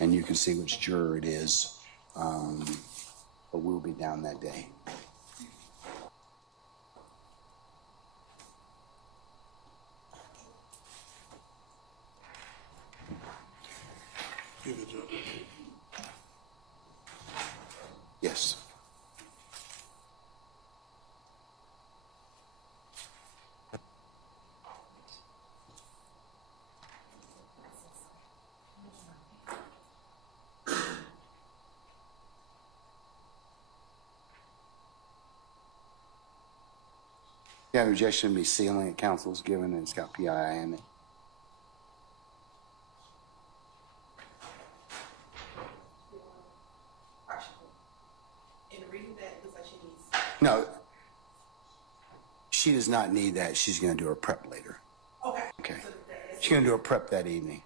and you can see which juror it is. But we'll be down that day. Yes. Yeah, rejection be sealing it. Council's given and it's got PII in it. No, she does not need that. She's going to do her prep later. Okay. Okay. She's going to do her prep that evening.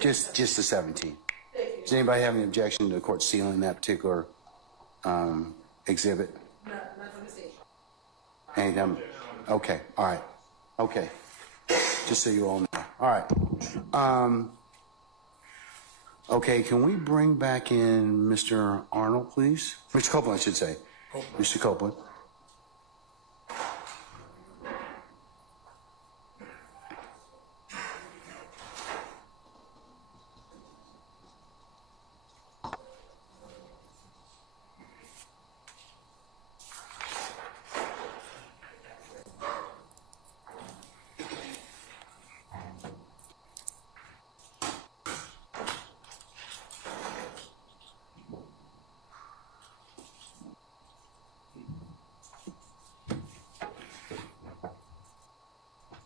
Just the 17th. Does anybody have any objection to the court sealing that particular exhibit? No, not from the station. Anything? Okay. All right. Okay. Just so you all know. All right. Okay. Can we bring back in Mr. Arnold, please? Mr. Copeland, I should say. Mr. Copeland.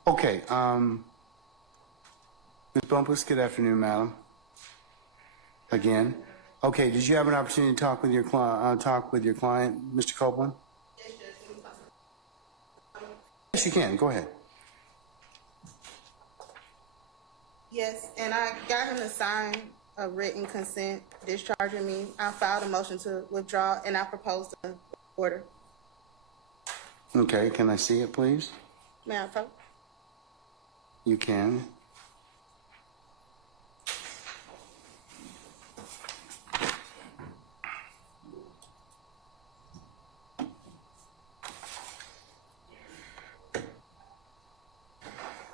Okay, Ms. Bumpus, good afternoon, madam. Again. Okay, did you have an opportunity to talk with your client, Mr. Copeland? Yes, you can. Go ahead. Yes, and I got him to sign a written consent discharging me. I filed a motion to withdraw, and I proposed an order. Okay, can I see it, please? May I approach? You can.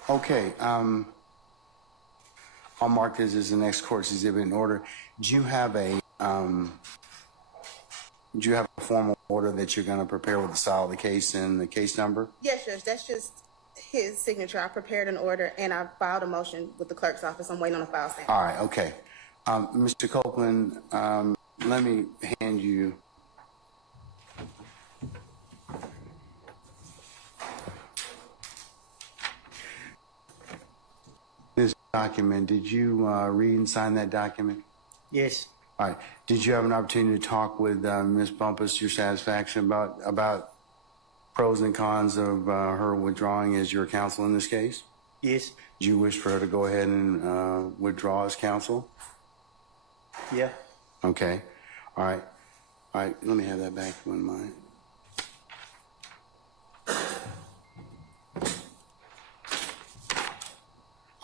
Okay, I'll mark this as the next court's exhibit in order. Do you have a formal order that you're going to prepare with the style of the case and the case number? Yes, Judge. That's just his signature. I prepared an order, and I filed a motion with the clerk's office. I'm waiting on a file stamp. All right, okay. Mr. Copeland, let me hand you this document. Did you read and sign that document? Yes. All right. Did you have an opportunity to talk with Ms. Bumpus, your satisfaction about pros and cons of her withdrawing as your counsel in this case? Yes. Do you wish for her to go ahead and withdraw as counsel? Yeah. Okay. All right. All right. Let me have that back if you wouldn't mind.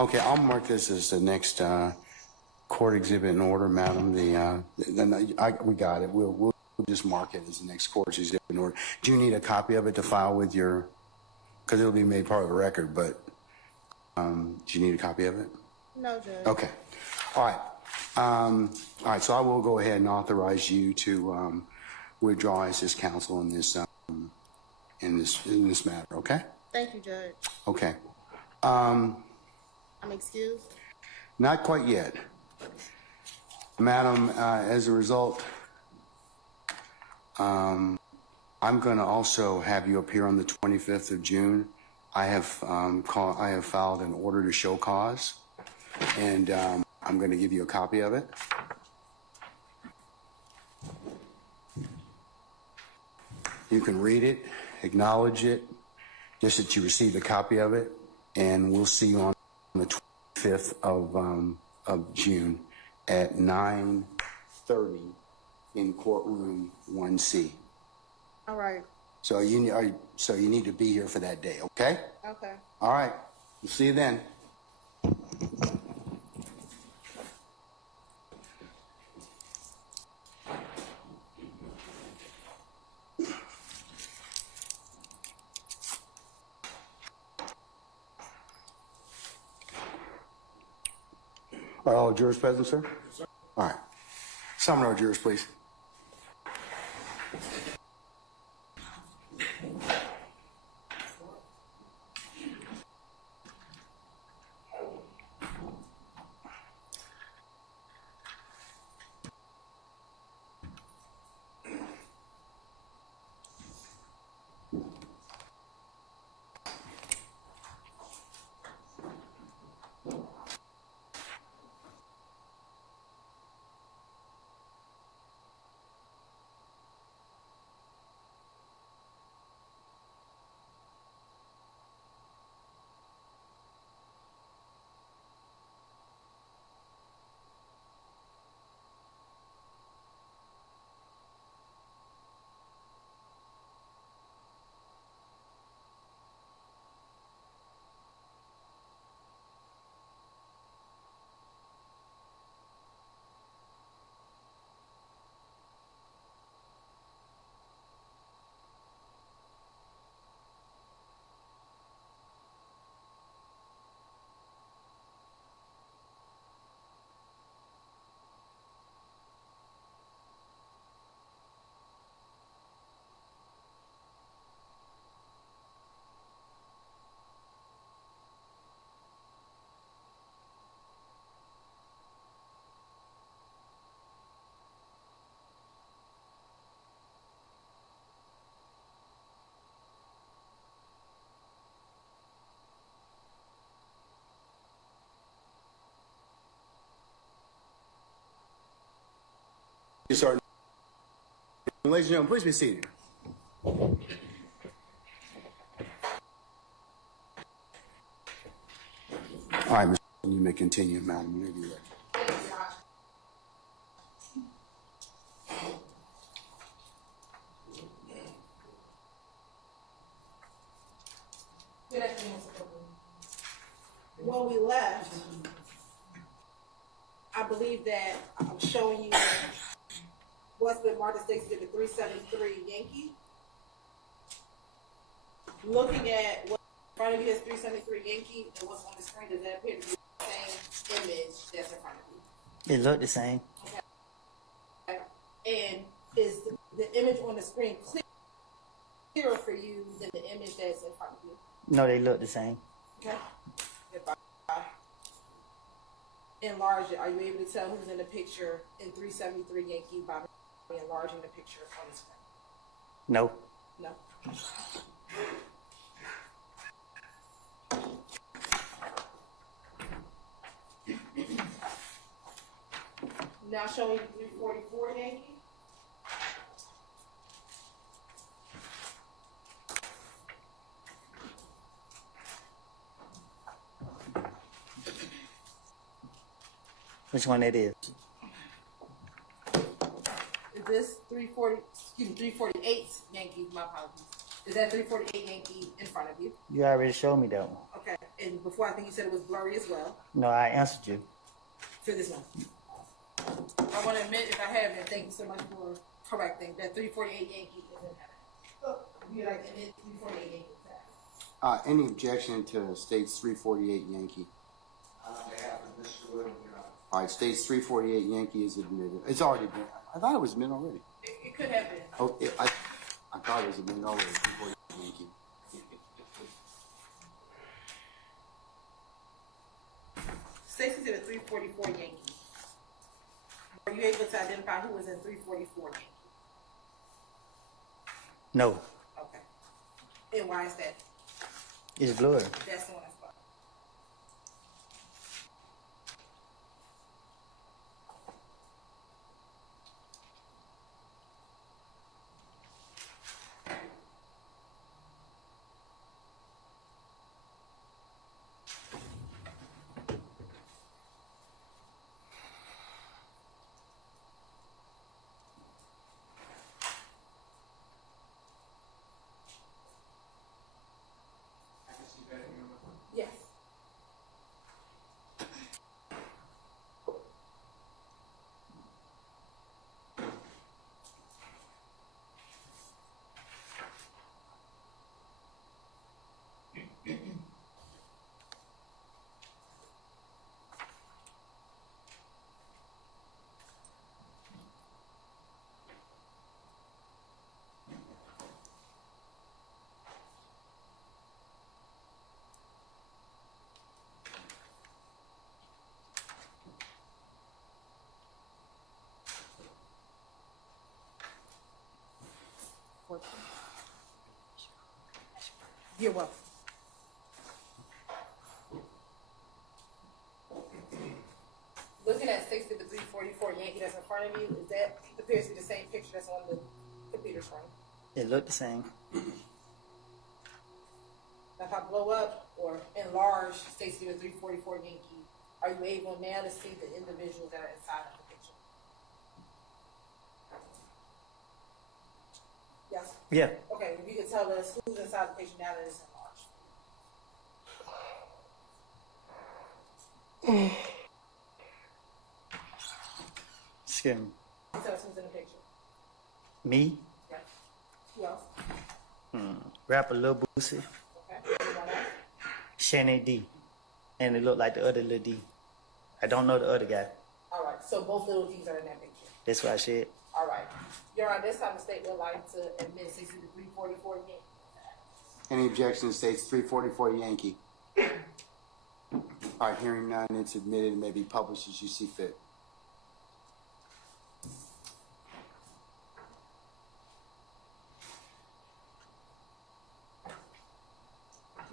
Okay, I'll mark this as the next court exhibit in order, madam. We got it. We'll just mark it as the next court exhibit in order. Do you need a copy of it to file with your? Because it'll be made part of the record. But do you need a copy of it? No, Judge. Okay. All right. All right. So I will go ahead and authorize you to withdraw as his counsel in this matter. Okay. Thank you, Judge. Okay. I'm excused. Not quite yet. Madam, as a result, I'm going to also have you appear on the 25th of June. I have filed an order to show cause, and I'm going to give you a copy of it. You can read it, acknowledge it, just that you received a copy of it, and we'll see you on the 25th of June at 9:30 in courtroom 1C. All right. So you need to be here for that day, okay? Okay. All right. We'll see you then. Are all jurors present, sir? Yes, sir. All right. Summon our jurors, please. Yes, sir. Ladies and gentlemen, please be seated. All right, Ms. You may continue, madam. You may be ready. Good afternoon, Mr. Copeland. When we left, I believe that I'm showing you what's been marked as State Exhibit 373 Yankee. Looking at what in front of you is 373 Yankee and what's on the screen, does that appear to be the same image that's in front of you? It looked the same. Okay. And is the image on the screen clearer for you than the image that's in front of you? No, they look the same. Okay. If I enlarge it, are you able to tell who's in the picture in 373 Yankee by enlarging the picture on the screen? No. No. Now showing you 344 Yankee. Which one it is? Is this 348 Yankee? My apologies. Is that 348 Yankee in front of you? You already showed me that one. Okay. And before, I think you said it was blurry as well. No, I answered you. For this one. I want to admit if I haven't, thank you so much for correcting that 348 Yankee isn't having. Oh, you like to admit 348 Yankee? Any objection to States 348 Yankee? On behalf of Mr. Little, Your Honor. All right, States 348 Yankee is admitted. It's already been. I thought it was admitted already. It could have been. Okay, I thought it was admitted already. 348 Yankee. Stacy said a 344 Yankee. Were you able to identify who was in 344 Yankee? No. Okay. And why is that? It's blurry. That's the one I spot. You're welcome. Looking at 60 to 344 Yankee that's in front of you, is that appears to be the same picture that's on the computer screen? It looked the same. Now, if I blow up or enlarge Stacy to 344 Yankee, are you able now to see the individuals that are inside of the picture? Yes? Yeah. Okay, if you could tell us who's inside the picture now that it's enlarged. Excuse me. Tell us who's in the picture. Me, Yes. Who else? rapper Lil Boosie, Okay. Anyone else? Shannon D, and it looked like the other Lil D. I don't know the other guy. All right, so both little D's are in that picture. That's what I said. All right. Your Honor, this time the state would like to admit 60 to 344 Yankee. Any objection states 344 Yankee. All right, hearing none, it's admitted and may be published as you see fit.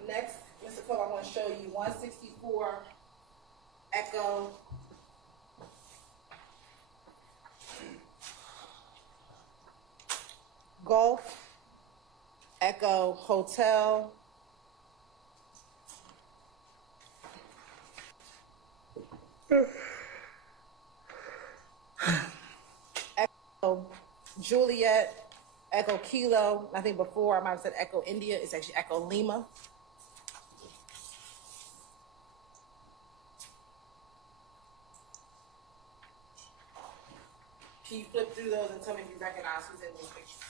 Next, Mr. Cole, I want to show you 164 Echo Golf Echo Hotel Echo Juliet Echo Kilo. I think before I might have said Echo India. It's actually Echo Lima. Can you flip through those and tell me if you recognize who's in those pictures?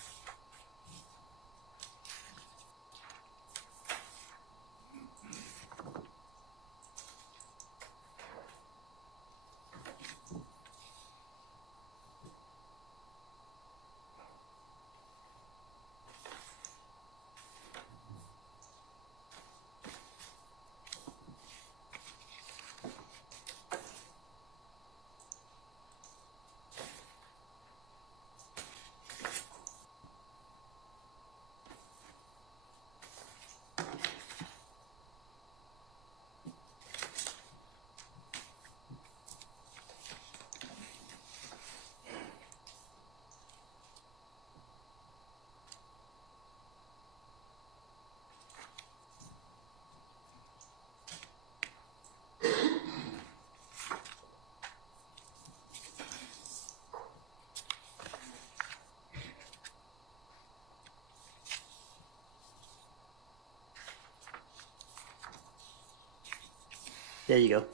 There you go.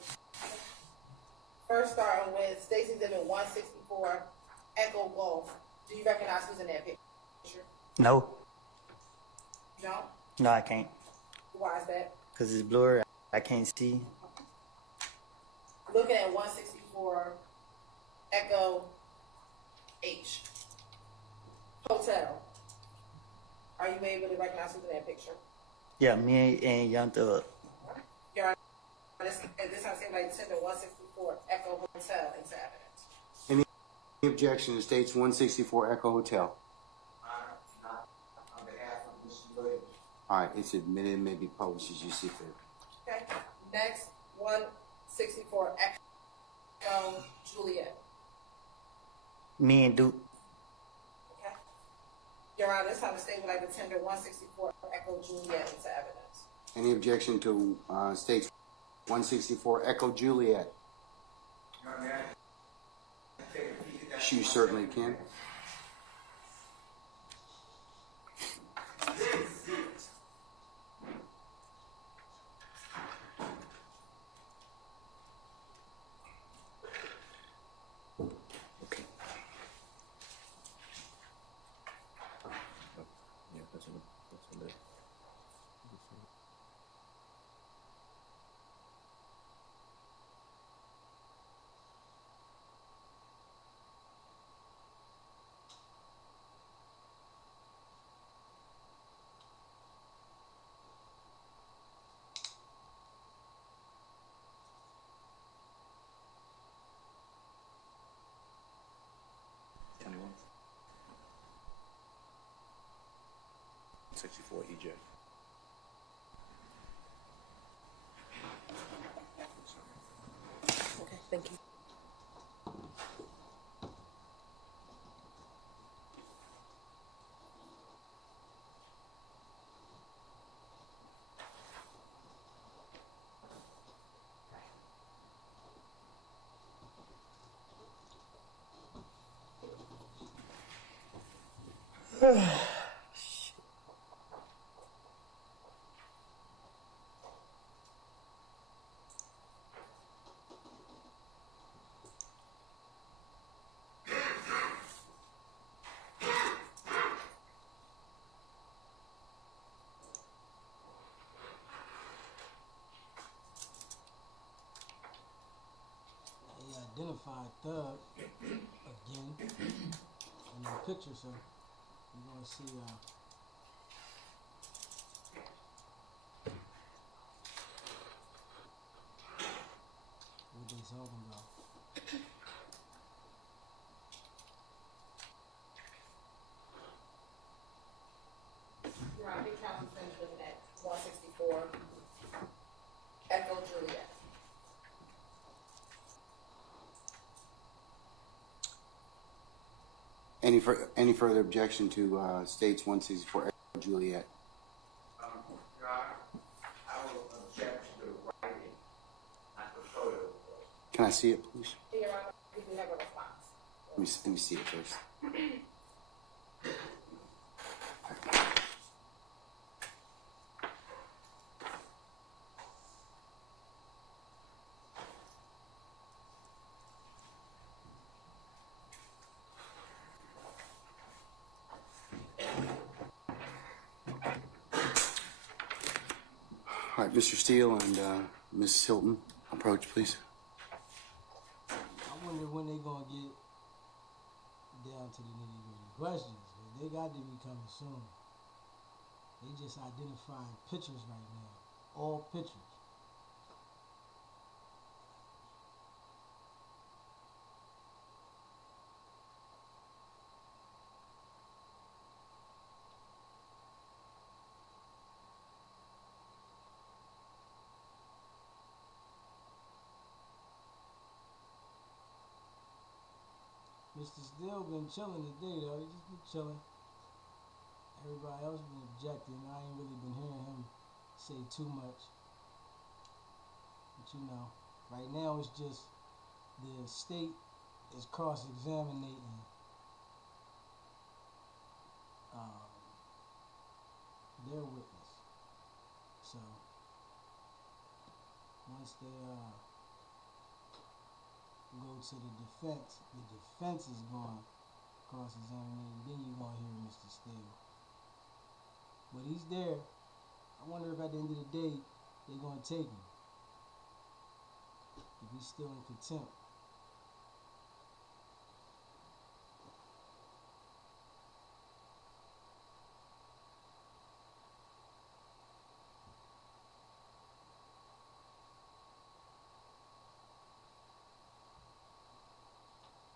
First, starting with Stacy's Exhibit 164 Echo Golf. Do you recognize who's in that picture? No, No? no, I can't. Why is that? Because it's blurry. I can't see. Looking at 164 Echo H Hotel. Are you able to recognize who's in that picture? Yeah, me and Young Thug. Your Honor, this time seems like send the 164 Echo Hotel into evidence. Any objection states 164 Echo Hotel. Not on behalf of Mr. Williams. All right, it's admitted and may be published as you see fit. Okay. Next, 164 Echo Juliet. Me and Duke. Okay. Your Honor, this time the state would like to tender 164 Echo Juliet into evidence. Any objection to states 164 Echo Juliet? Your Honor, may I take a peek at that? You certainly can. Okay. Yeah, that's a little. Anyone? 64 EJ. Thank you. They identified Thug again in the picture, so you're gonna see what they talking about. Right, Big Calvin's finished looking at 164. Echo Juliet. Any further objection to states 164 Juliet? Your Honor, I will object to the writing, not the photo. Can I see it, please? Your Honor, we do have a response. Let me see it first. All right, Mr. Steele and Ms. Hilton, approach, please. I wonder when they gonna get down to the nitty-gritty questions, 'cause they got to be coming soon. They just identifying pictures right now, all pictures. Mr. Steele been chilling today though. He just been chilling. Everybody else been objecting. I ain't really been hearing him say too much. But you know, right now it's just the state is cross-examining their witness. So once they go to the defense is going cross-examination, then you're going to hear Mr. Steele. But he's there. I wonder if at the end of the day, they're going to take him. If he's still in contempt.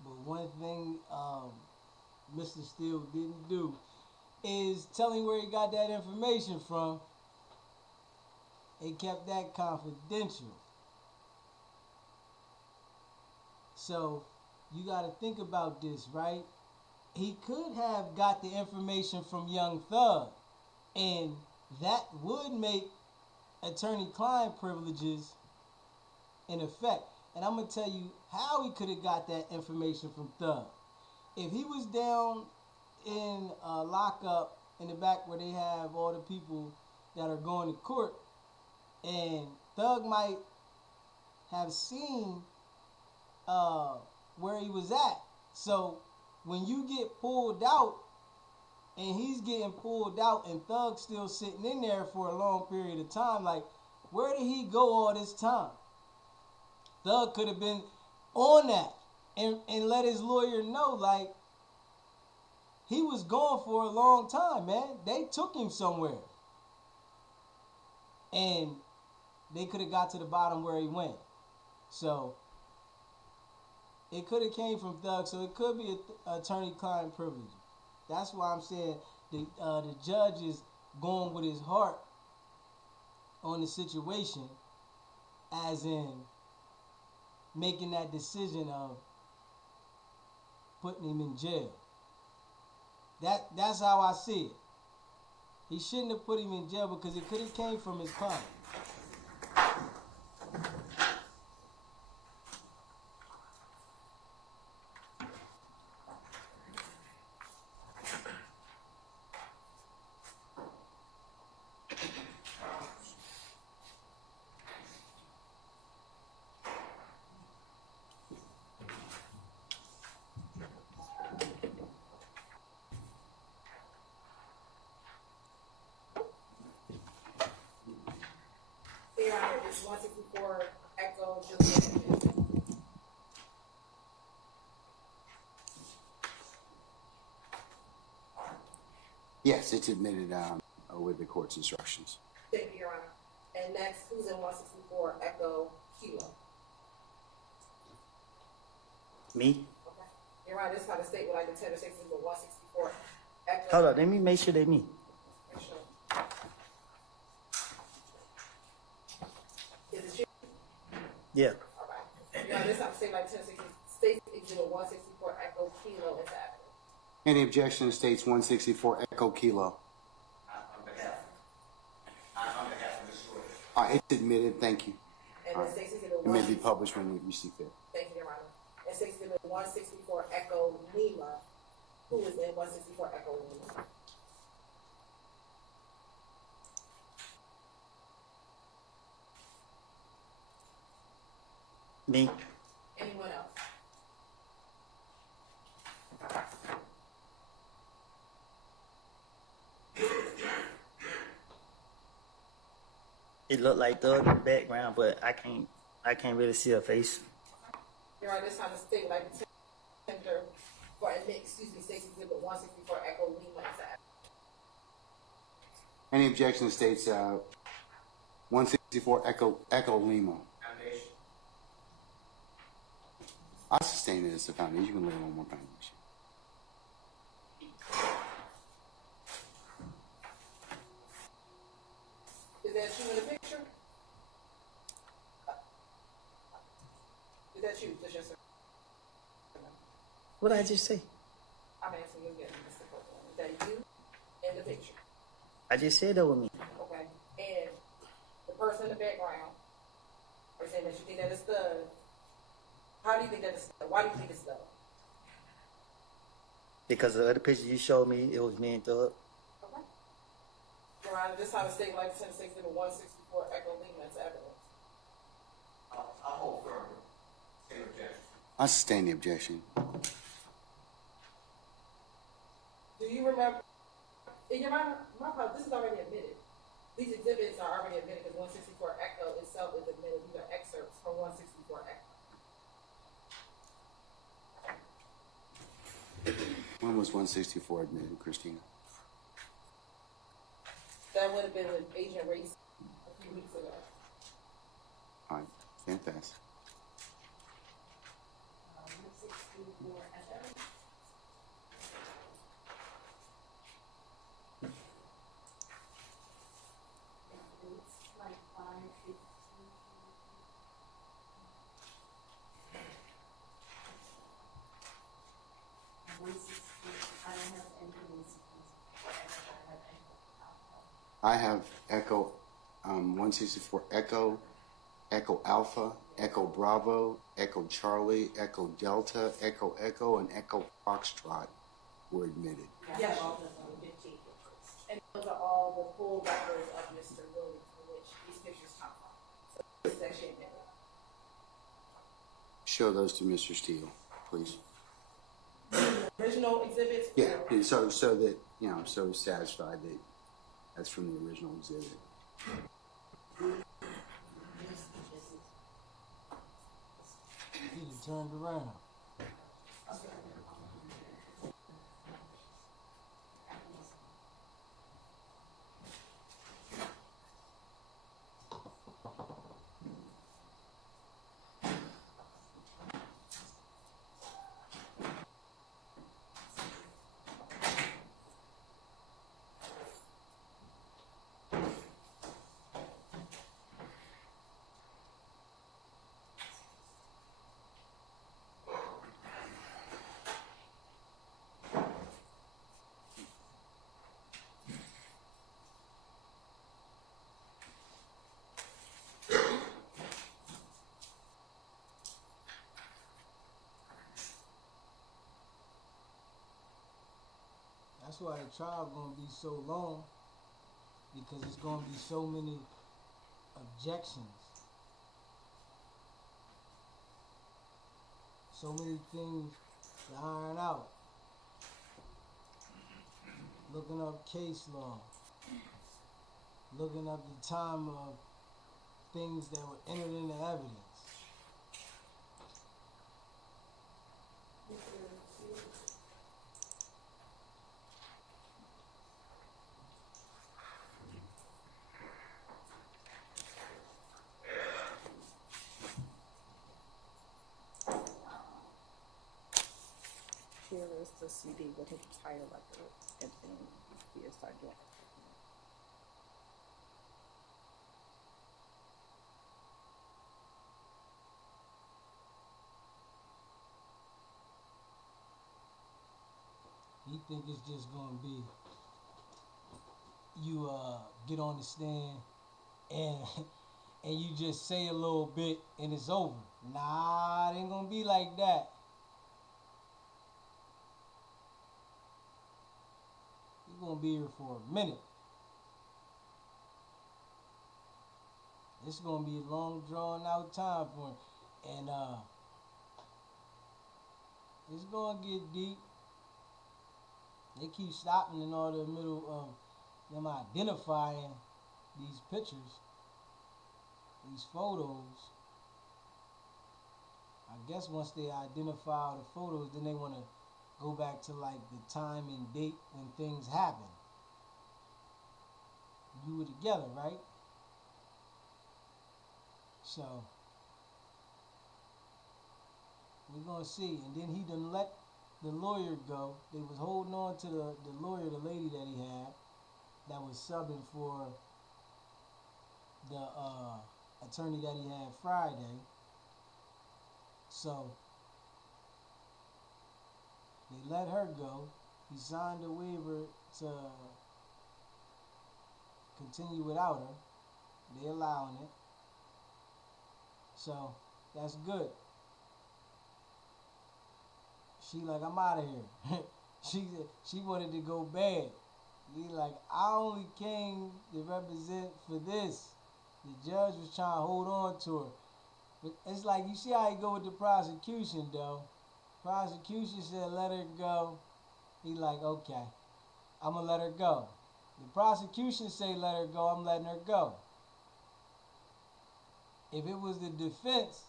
But one thing Mr. Steele didn't do is tell him where he got that information from. He kept that confidential. So you got to think about this, right? He could have got the information from Young Thug, and that would make attorney-client privileges in effect. And I'm going to tell you how he could have got that information from Thug. If he was down in lockup in the back where they have all the people that are going to court, and Thug might have seen where he was at. So when you get pulled out and he's getting pulled out and Thug's still sitting in there for a long period of time, like, where did he go all this time? Thug could have been on that and let his lawyer know, like, he was gone for a long time, man. They took him somewhere. And they could have got to the bottom where he went. So it could have came from Thug, so it could be attorney-client privilege. That's why I'm saying the judge is going with his heart on the situation, as in making that decision of putting him in jail. That's how I see it. He shouldn't have put him in jail because it could have came from his pocket. Your Honor, it's 164 Echo Juliet. Yes, it's admitted with the court's instructions. Thank you, Your Honor. And next, who's in 164 Echo Kilo? Me? Okay. Your Honor, this is how the state would like the tender 60 but 164 Echo. Hold up, let me make sure they me. Make sure. Is it you? Yeah. All right. Your Honor, this is how the state would like the tender 60 State Exhibit 164 Echo Kilo into evidence. Any objection to states 164 Echo Kilo? On behalf of Ms. Short. It's admitted, thank you. And then State Exhibit It may be 1. published when you see fit. Thank you, Your Honor. And State Exhibit 164 Echo Lima. Who is in 164 Echo Lima? Me? Anyone else? It looked like the other background, but I can't really see her face. Your Honor, this time the state would like to tender for admit, State Exhibit 164 Echo Lima into evidence. Any objection to states 164 Echo Lima? Foundation. I sustain it as a foundation. You can lay one more foundation. Is that you in the picture? Is that you? Just yes, sir. What did I just say? I'm asking you again, Mr. Copeland. Is that you in the picture? I just said that with me. Okay. And the person in the background are saying that you think that it's the. How do you think that it's the? Why do you think it's the? Because the other picture you showed me, it was me and Thug. Okay. Your Honor, this time the state would like to send State Exhibit 164 Echo Lima into evidence. I'll hold firm. State objection. I sustain the objection. Do you remember? In your mind, my part, this is already admitted. These exhibits are already admitted because 164 Echo itself is admitted. These are excerpts from 164 Echo. When was 164 admitted, Christina? That would have been with Agent Race a few weeks ago. All right, fantastic. 164 Echo. It's like 5:15. I have Echo 164 Echo, Echo Alpha, Echo Bravo, Echo Charlie, Echo Delta, Echo Echo, and Echo Foxtrot were admitted. Yes. And those are all the full records of Mr. Williams from which these pictures come from. So this is actually admitted. Show those to Mr. Steele, please. Original exhibits? Yeah, so that, you know, I'm so satisfied that that's from the original exhibit. He done turned around. That's why the trial gonna be so long, because it's gonna be so many objections, so many things to iron out. Looking up case law, looking up the time of things that were entered into evidence. Here is the CD with his title record, and then he start doing it. He think it's just gonna be you get on the stand and and you just say a little bit and it's over. Nah, it ain't gonna be like that. You're gonna be here for a minute. It's gonna be a long drawn out time for him. And it's gonna get deep. They keep stopping in all the middle of them identifying these pictures, these photos. I guess once they identify all the photos, then they want to go back to like the time and date when things happened. You were together, right? So we're gonna see. And then he done let the lawyer go. They was holding on to the lawyer, the lady that he had, that was subbing for the attorney that he had Friday. So they let her go. He signed a waiver to continue without her. They allowing it. So that's good. She like, I'm out of here. she wanted to go bad. He like, I only came to represent for this. The judge was trying to hold on to her. But it's like, you see how he go with the prosecution though. Prosecution said let her go. He like, okay, I'm gonna let her go. The prosecution say let her go, I'm letting her go. If it was the defense,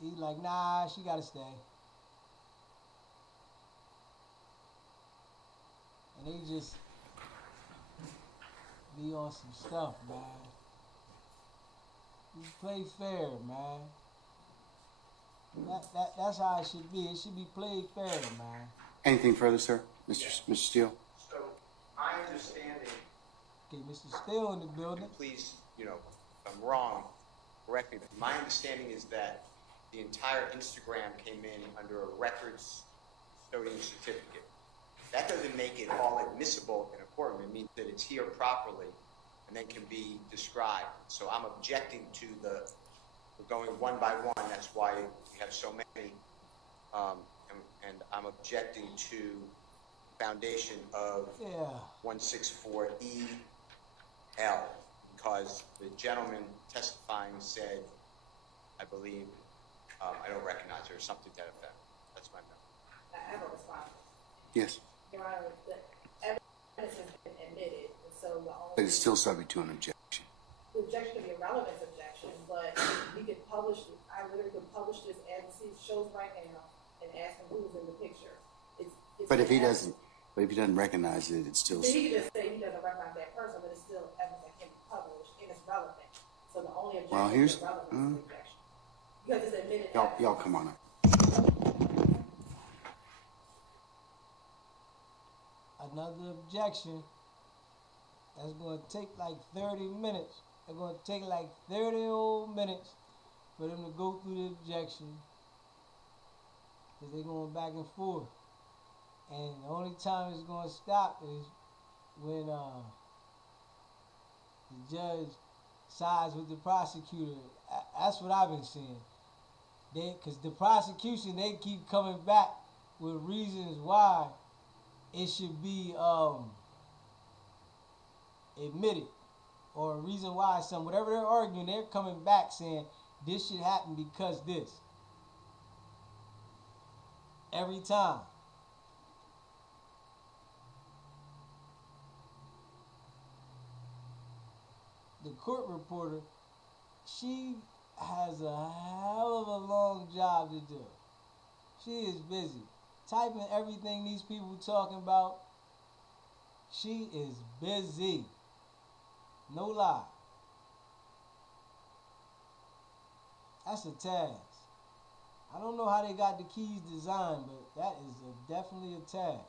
he like, nah, she gotta stay. And they just be on some stuff, man. You play fair, man. That's how it should be. It should be played fair, man. Anything further, sir? Mr. Steele? So, my understanding, Okay, Mr. Steele in the building. and please, if I'm wrong, correct me, but my understanding is that the entire Instagram came in under a records custodian certificate. That doesn't make it all admissible in a courtroom. It means that it's here properly and then can be described. So I'm objecting to we're going one by one. That's why we have so many. And I'm objecting to foundation of 164EL because the gentleman testifying said, I believe, I don't recognize her or something to that effect. That's my note. I have a response. Yes. Your Honor, the evidence has been admitted, and so the But only it's still subject to an objection. the objection could be a relevance objection, but we could publish it. I literally could publish this as it shows right now and ask him who's in the picture. It's But if he doesn't recognize it, it's still. He could just say he doesn't recognize that person, but it's still evidence that can be published and it's relevant. So the only objection Well, here's- is a relevance objection. Because it's admitted. Y'all come on up. Another objection. That's going to take like 30 minutes. It's going to take like 30 old minutes for them to go through the objection. Because they're going back and forth. And the only time it's going to stop is when the judge sides with the prosecutor. That's what I've been seeing. Because the prosecution, they keep coming back with reasons why it should be admitted, or a reason why some whatever they're arguing, they're coming back saying this should happen because this. Every time. The court reporter, she has a hell of a long job to do. She is busy. Typing everything these people talking about, she is busy. No lie. That's a task. I don't know how they got the keys designed, but that is definitely a task.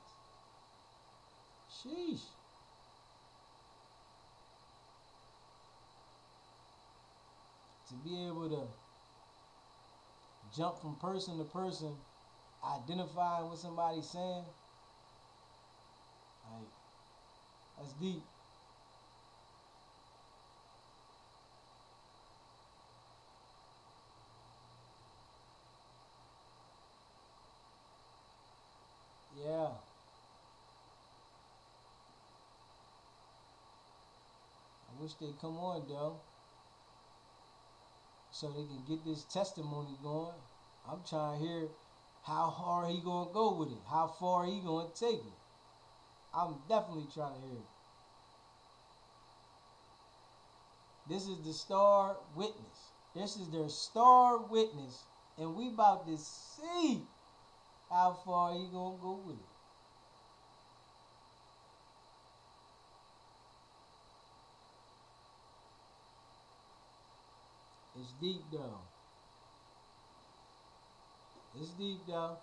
Sheesh. To be able to jump from person to person, identifying what somebody's saying, like, that's deep. Yeah. I wish they'd come on though, so they can get this testimony going. I'm trying to hear how hard he gonna go with it, how far he gonna take it. I'm definitely trying to hear it. This is the star witness. This is their star witness, and we about to see how far he gonna go with it. It's deep though. It's deep though.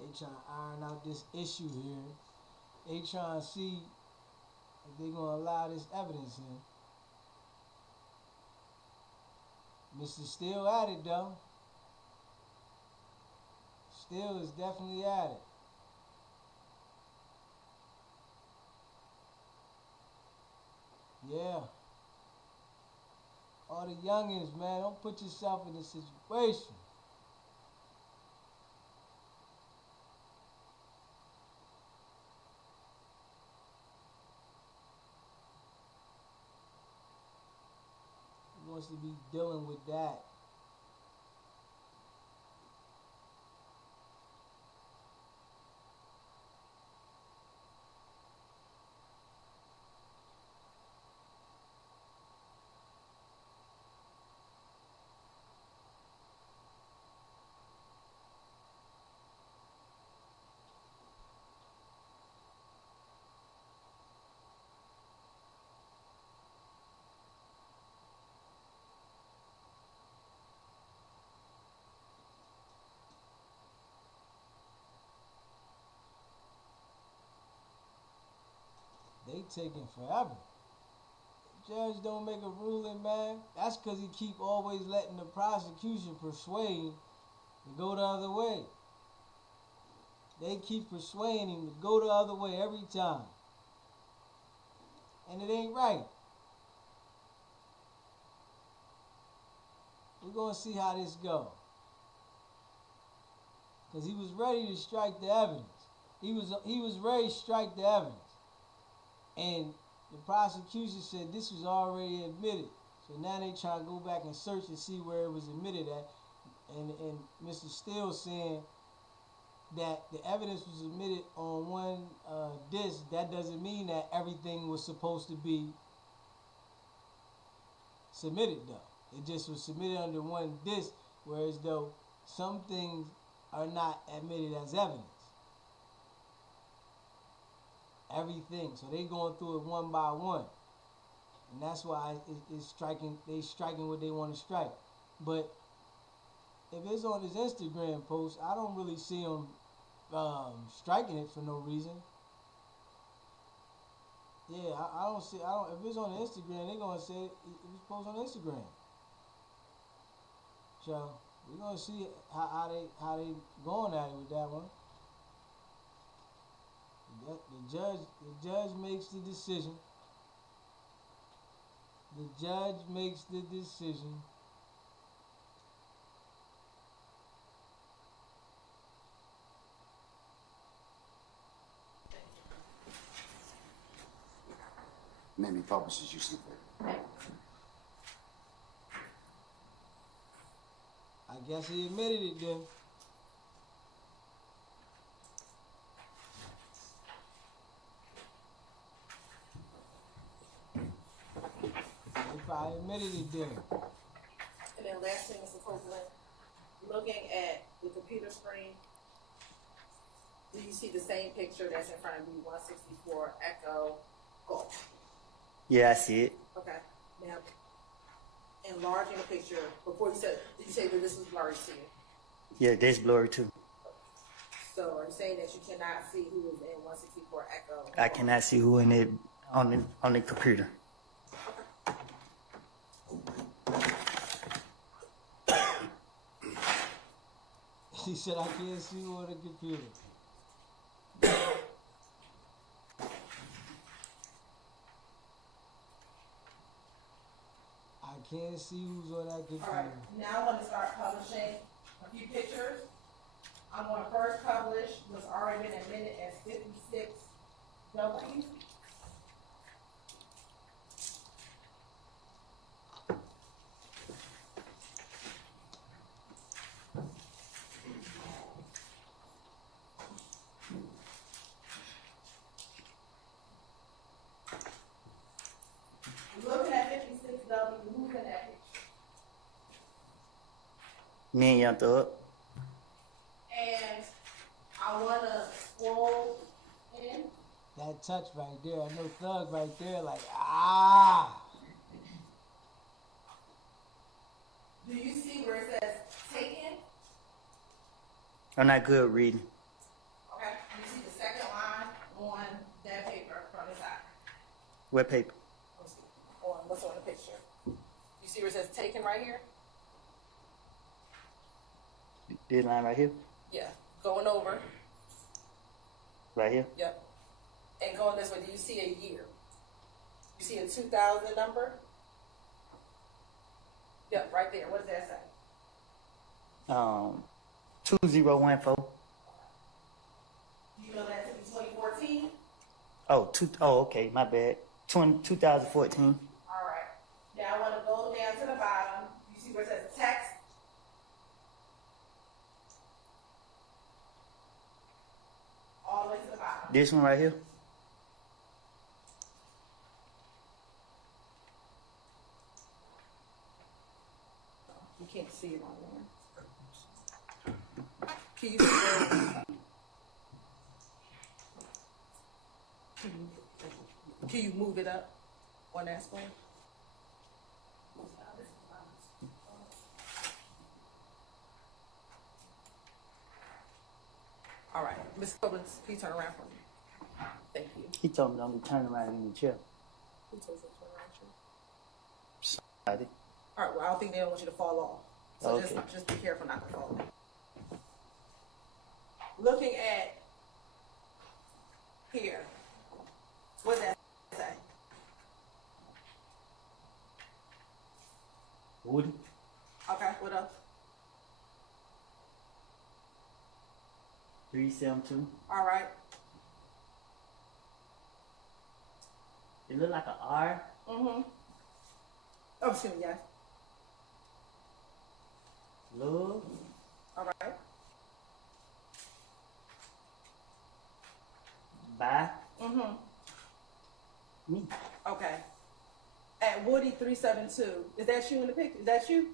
They trying to iron out this issue here. They trying to see if they gonna allow this evidence in. Mr. Still at it though. Still is definitely at it. Yeah. All the youngins, man, don't put yourself in this situation. He wants to be dealing with that. They taking forever. Judge don't make a ruling, man. That's because he keep always letting the prosecution persuade to go the other way. They keep persuading him to go the other way every time. And it ain't right. We're going to see how this go. Because he was ready to strike the evidence. He was ready to strike the evidence. And the prosecution said this was already admitted. So now they try to go back and search and see where it was admitted at. And Mr. Steele saying that the evidence was admitted on one disc. That doesn't mean that everything was supposed to be submitted though. It just was submitted under one disc, whereas though some things are not admitted as evidence. Everything. So they going through it one by one. And that's why it's striking, they striking what they want to strike. But if it's on his Instagram post, I don't really see him striking it for no reason. Yeah, I don't see. I don't. If it's on Instagram, they gonna say it was posted on Instagram. So we gonna see how they going at it with that one. The judge makes the decision. The judge makes the decision. Maybe publishes you something. I guess he admitted it then. He probably admitted it then. And then last thing, Mr. Copeland, looking at the computer screen, do you see the same picture that's in front of you, 164 Echo Golf? Yeah, I see it. Okay. Now, enlarging the picture, before you said, did you say that this was blurry to you? Yeah, that's blurry too. So are you saying that you cannot see who is in 164 Echo? I cannot see who in it on the computer. He said, I can't see you on the computer. I can't see who's on that All computer. right, now I want to start publishing a few pictures. I'm going to first publish what's already been admitted as 56W. Looking at 56W, who's in that picture? Me and Young Thug. And I want to scroll in. That touch right there, I know Thug right there, like, ah. Do you see where it says taken? I'm not good reading. Okay, you see the second line on that paper from the side. What paper? Let's see. On what's on the picture? You see where it says taken right here? This line right here? Yeah. Going over. Right here? Yep. And going this way, do you see a year? You see a 2000 number? Yep, right there. What does that say? 2014. Do you know that to be 2014? Oh, okay, my bad. 2014. All right. Now I want to go down to the bottom. You see where it says text? All the way to the bottom. This one right here? You can't see it on there. Can you see the, can you move it up on that screen? All right, Ms. Cobbins, can you turn around for me? Thank you. He told me don't be turning around in the chair. Who told you to turn around, Trey? Somebody. All right, well, I don't think they don't want you to fall off. So Okay. just be careful not to fall off. Looking at here, what does that say? Woody? Okay, what else? 372. All right. It look like an R. Mm-hmm. Oh, excuse me, yes. Love. All right. Bye. Mm-hmm. Me. Okay. At Woody 372, is that you in the picture? Is that you?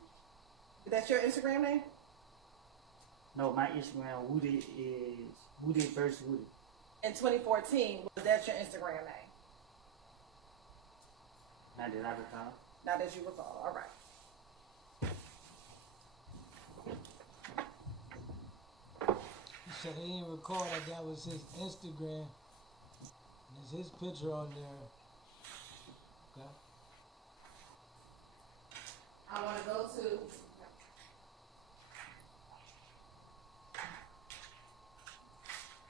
Is that your Instagram name? No, my Instagram Woody is Woody versus Woody. In 2014, was that your Instagram name? Not that I recall. Not as you recall. All right. He said he didn't recall that was his Instagram. There's his picture on there. Okay. I wanna go to.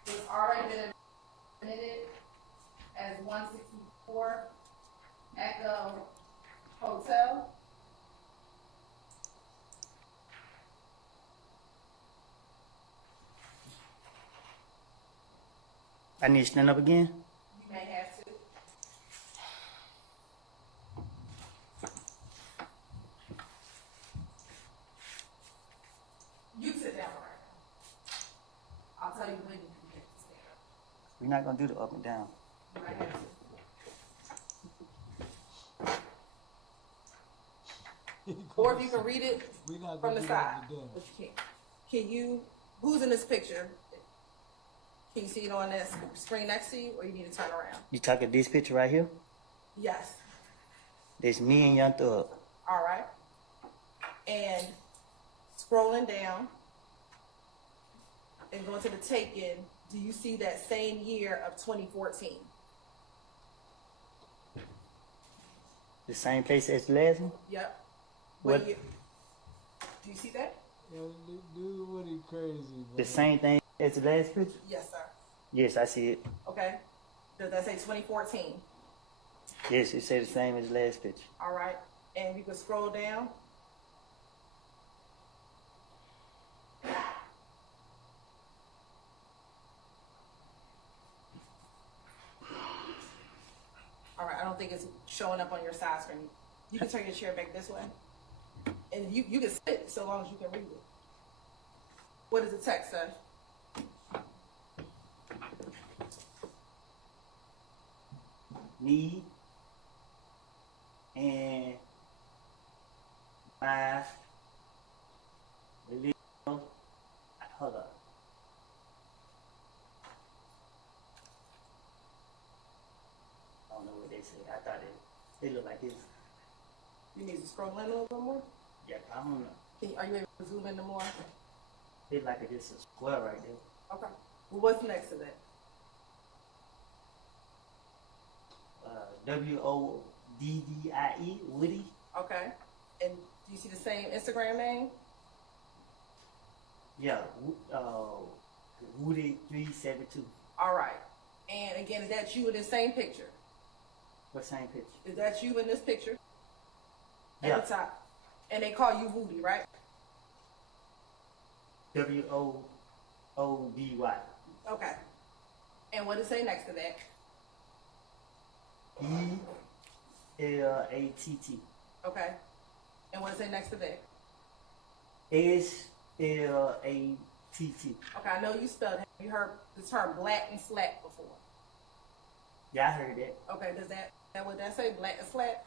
It's already been admitted as 164 Echo Hotel. I need to stand up again. You may have to. You sit down right now. I'll tell you when you can get to stand up. We're not gonna do the up and down. You might have to. Or if you can read it We not from gonna the do side, that today. but you can't. Can you, who's in this picture? Can you see it on that screen next to you, or you need to turn around? You talking this picture right here? Yes, There's me and Young Thug. all right. And scrolling down and going to the take-in, do you see that same year of 2014? The same place as the last one? Yep. What- year? Do you see that? Yo, dude, what he crazy, bro. The same thing as the last picture? Yes, sir. Yes, I see it. Okay. Does that say 2014? Yes, it says the same as the last picture. All right. And you can scroll down. All right, I don't think it's showing up on your side screen. You can turn your chair back this way. And you can sit so long as you can read it. What does the text say? Me and my little, hold up. I don't know what they say. I thought it looked like this. You need to scroll in a little bit more. Yeah, I don't know. Are you able to zoom in more? It like it's a square right there. Okay. Well, what's next to that? WODDIE, Woody. Okay. And do you see the same Instagram name? Yeah, Woody 372. All right. And again, is that you in this same picture? What same picture? Is that you in this picture? Yeah. At the top. And they call you Woody, right? WOODY. Okay. And what does it say next to that? ELATT. Okay. And what does it say next to that? SLATT. Okay, I know you spelled it. You heard the term black and slack before. Yeah, I heard that. Okay, does that what that say? Black and slack?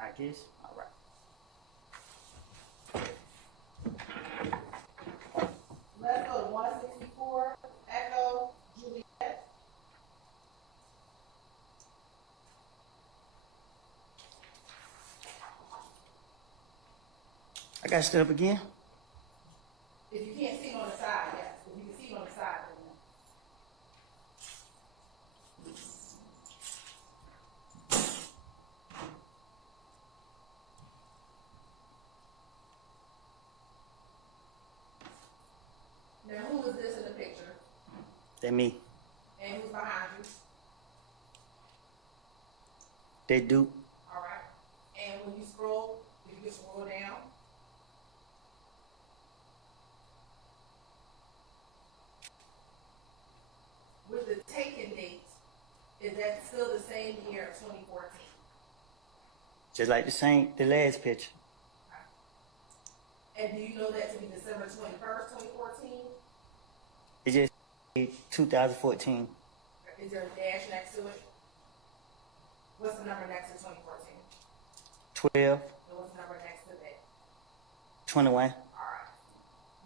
I guess. All right. Let's go to 164 Echo Juliet. I got stood up again. If you can't see it on the side, yes. If you can see it on the side, then no. Now, who is this in the picture? That me. And who's behind you? That dude. All right. And when you scroll, if you can scroll down. With the taken date, is that still the same year of 2014? Just like the last picture. And do you know that to be December 21st, 2014? It just 2014. Is there a dash next to it? What's the number next to 2014? 12, And what's the number next to that? 21. All right.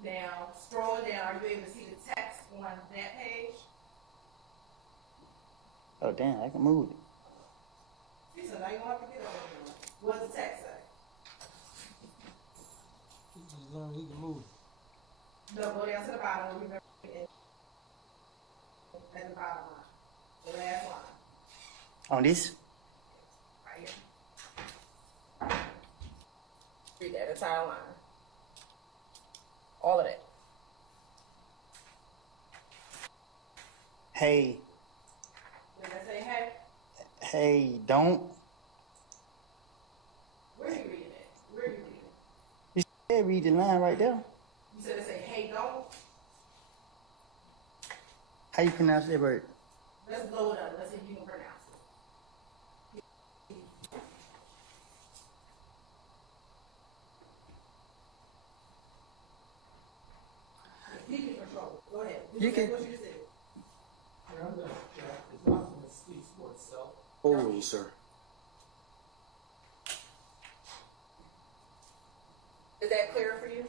Now, scrolling down, are you able to see the text on that page? Oh, damn, I can move it. See, so now you don't have to get up anymore. What does the text say? He just learned he can move. No, go down to the bottom. Remember, at the bottom line. The last line. On this? Right here. Read that entire line. All of that. Hey, Did I say hey? hey, don't. Where are you reading it? Where are you reading it? You said read the line right there. You said it say hey don't? How you pronounce that word? Let's blow it up. Let's see if you can pronounce it. You can control it. Go ahead. You can- What you just said. Oral, sir. Is that clear for you?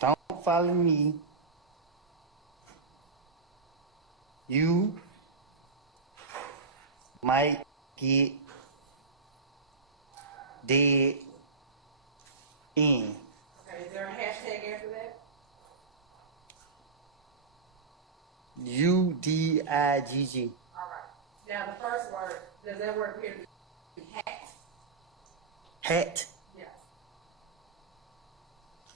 Don't follow me. You might get dead in. Okay, is there a hashtag after that? UDIGG. All right. Now the first word, does that word appear to be hat? Hat. Yes.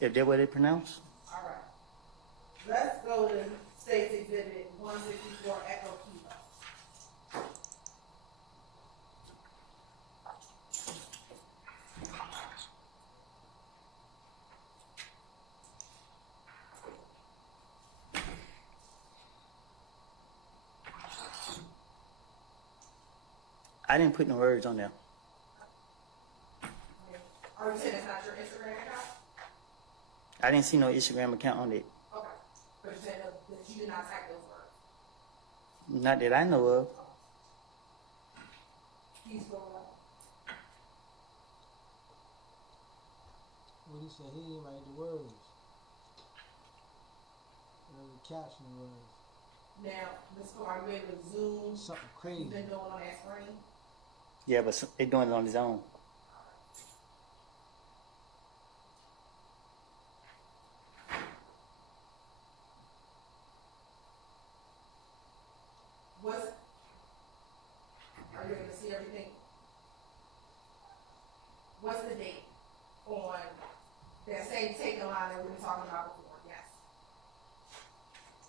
If that what they pronounce. All right. Let's go to State's Exhibit 164 Echo Kilo. I didn't put no words on there. Are you saying it's not your Instagram account? I didn't see no Instagram account on it. Okay. But you're saying that you did not type those words. Not that I know of. Please go up. What he said, he didn't write the words. Or the caption words. Now, Ms. Cole, are you able to zoom? Something crazy. You've been doing on that screen? Yeah, but they doing it on his own. What's, are you able to see everything? What's the date on that same taking line that we were talking about before? Yes.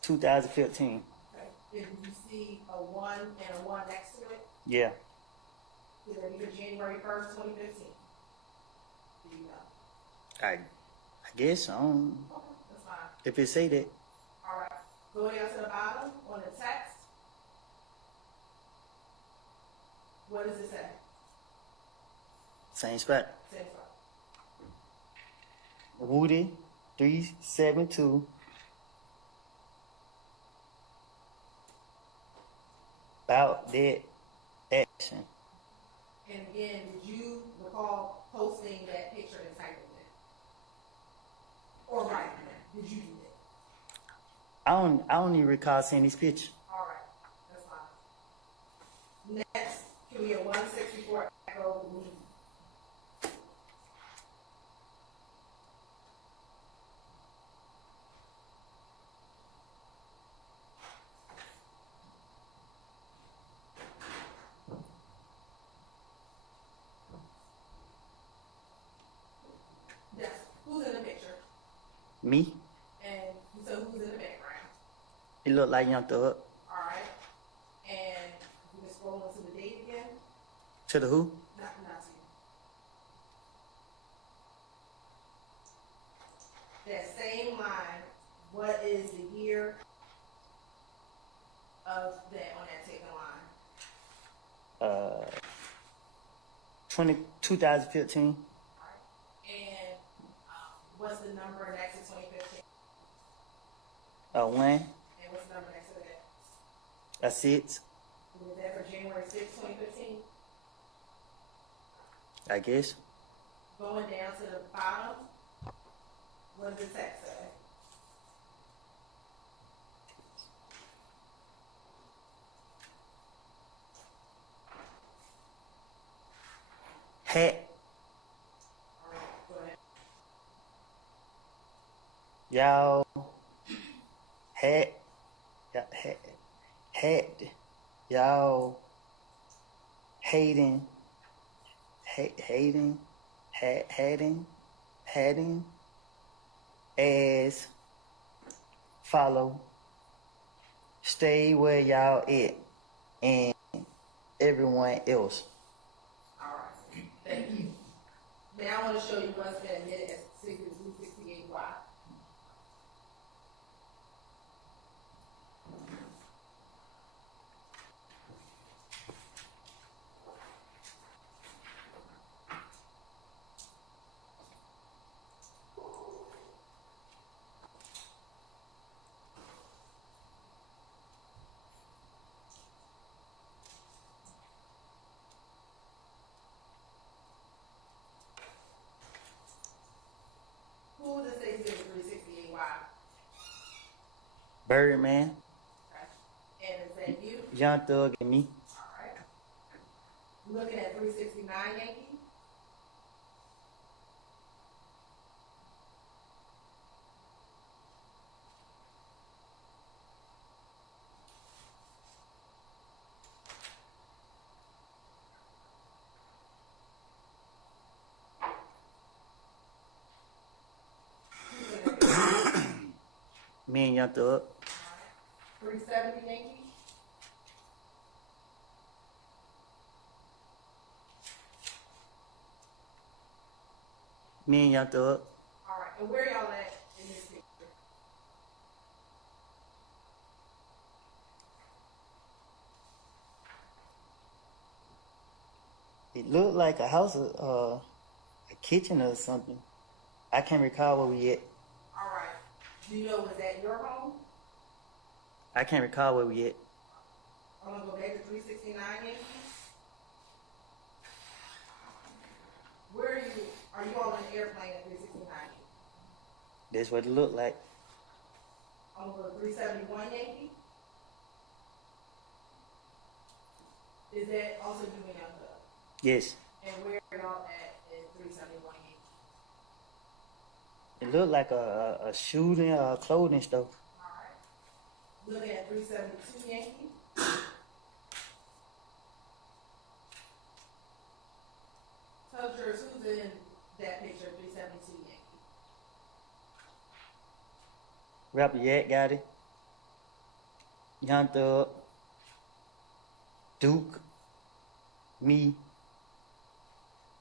2015. Okay. Did you see a 1 and a 1 next to it? Yeah. Is that either January 1st, 2015? Do you know? I guess I don't. Okay, that's fine. If it say that, All right. Go down to the bottom on the text. What does it say? same spot. Same spot. Woody 372. About that action. And again, did you recall posting that picture and typing it? Or writing it? Did you do that? I don't even recall seeing this picture. All right, that's fine. Next, can we get 164 Echo Lee? Yes, who's in the picture? Me? And so who's in the background? It looked like Young Thug. All right. And you can scroll into the date again. To the who? Not to you. That same line, what is the year of that on that taken line? 2015. All right. And what's the number next to 2015? 1. And what's the number next to that? A 6. Was that for January 6, 2015? I guess. Going down to the bottom, what does the text say? Hat. All right, go ahead. Y'all. Hat. Hat. Hat. Y'all. Hayden, Hayden, Hadding, as follow. Stay where y'all at, and everyone else. All right, thank you. Now I want to show you what's been admitted as Secret 368Y. Who would it say Secret 368Y? Birdman, Okay. And is that you? Young Thug, and me. All right. Looking at 369 Yankee. Me and Young Thug. 370 Yankee. Me and Young Thug. All right. And where y'all at in this picture? It looked like a house, a kitchen or something. I can't recall where we at. All right. Do you know, was that your home? I can't recall where we at. I'm gonna go back to 369 Yankee. Where are you? Are you all on an airplane at 369 Yankee? That's what it looked like. I'm gonna go to 371 Yankee. Is that also you and Young Thug? Yes. And where are y'all at in 371 Yankee? It looked like a shooting, a clothing store. All right. Looking at 372 Yankee. Tell Jurors who's in that picture, 372 Yankee. Rapper Yak got it. Young Thug. Duke. Me.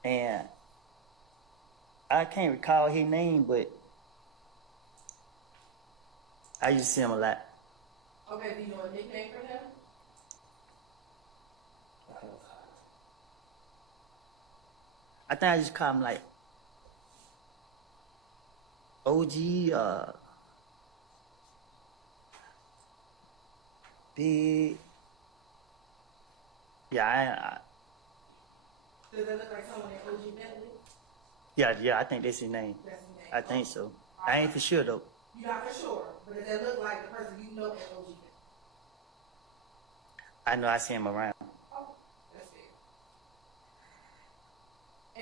And I can't recall his name, but I used to see him a lot. Okay, do you know a nickname for him? I think I just call him like OG, Big. Yeah, Does that look like someone in OG Bentley? yeah, I think that's his name. That's his name. I think so. I ain't for sure though. You're not for sure, but does that look like the person you know at OG Bentley? I know I see him around. Oh, that's fair.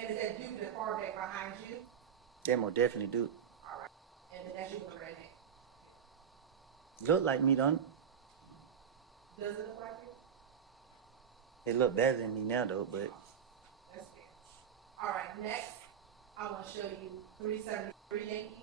And is that dude that far back behind you? They most definitely do. All right. And then that's you with the red hat. Look like me, don't it? Does it look like you? They look better than me now though, but That's fair. All right, next, I want to show you 373 Yankee.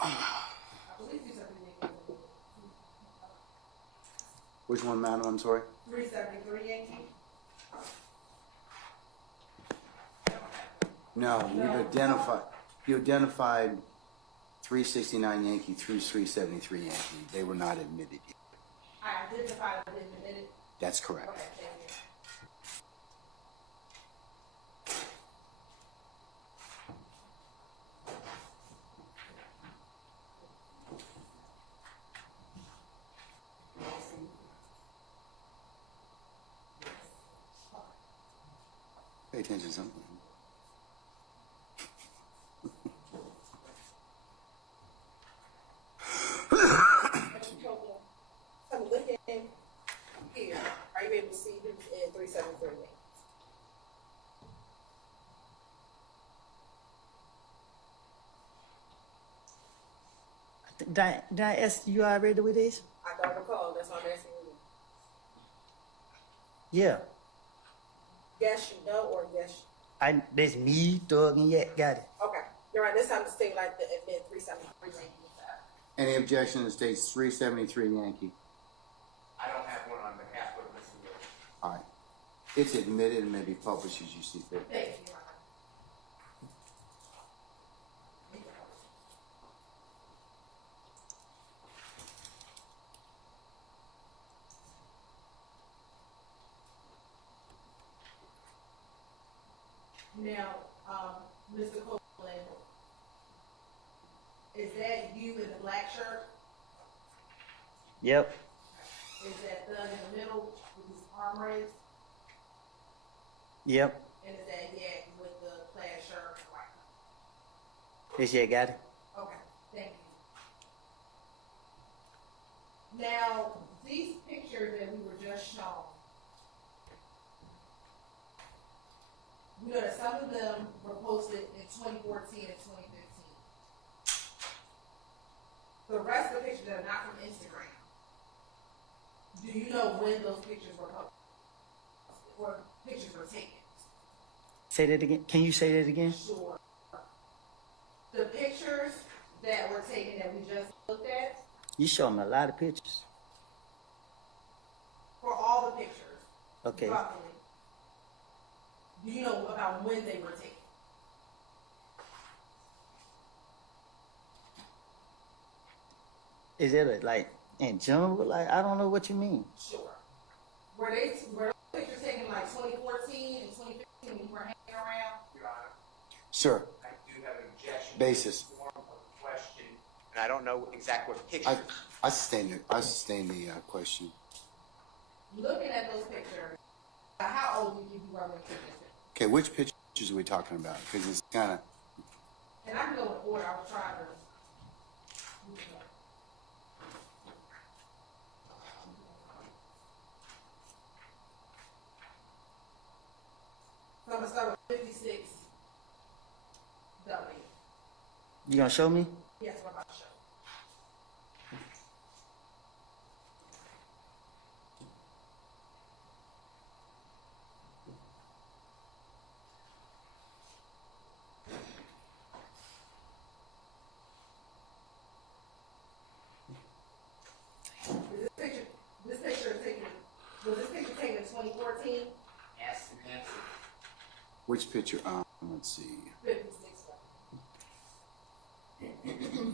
I believe 373 Yankee. Which one, madam? I'm sorry. 373 Yankee. No, you identified 369 Yankee through 373 Yankee. They were not admitted yet. I identified it in a minute. That's correct. Okay, thank you. attention to something. I'm looking here. Are you able to see who's in 373? Did I ask you already with this? I don't recall. That's why I'm asking you. Yeah. Yes, you know, or yes. That's me, Thug, and Yak got it. Okay. You're right. This time to stay like the admit 373. Any objection to states 373 Yankee? I don't have one on behalf of Mr. Miller. All right. It's admitted and may be published as you see fit. Thank you, Your Honor. Now, Mr. Copeland, is that you in the black shirt? Yep. Is that Thug in the middle with his arm raised? Yep. And is that Yak with the plaid shirt and white? This Yak got it. Okay, thank you. Now, these pictures that we were just shown, we know that some of them were posted in 2014 and 2015. The rest of the pictures are not from Instagram. Do you know when those pictures were posted? Or pictures were taken? Say that again. Can you say that again? Sure. The pictures that were taken that we just looked at, You showing me a lot of pictures. for all the pictures, Okay. roughly, do you know about when they were taken? Is it like in general? Like I don't know what you mean. Sure. Were those pictures taken like 2014 and 2015 when you were hanging around? Your Honor, Sir, I do have an objection. Basis. Form of question, and I don't know exactly what picture. I sustain the question. Looking at those pictures, how old were you when you took this picture? Okay, which pictures are we talking about? Because it's kind of, And I can go in order, I was trying to. So I'm gonna start with 56 W. You gonna show me? Yes, what about the show? This picture taken, was this picture taken in 2014? Ask and answer. which picture? Let's see. 56 W.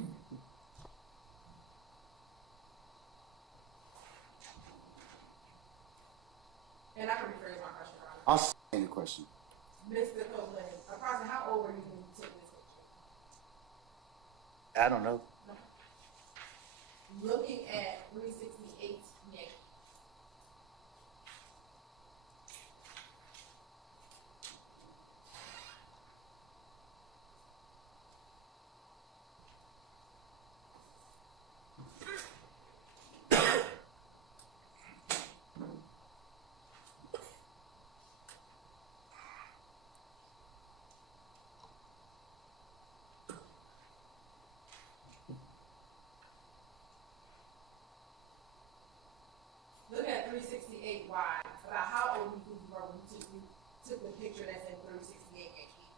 And I can rephrase my question, Your Honor. I'll sustain the question. Mr. Copeland, approximately how old were you when you took this picture? I don't know. Looking at 368 Yankee. Look at 368 Y. About how old you were when you took the picture that's in 368 Yankee.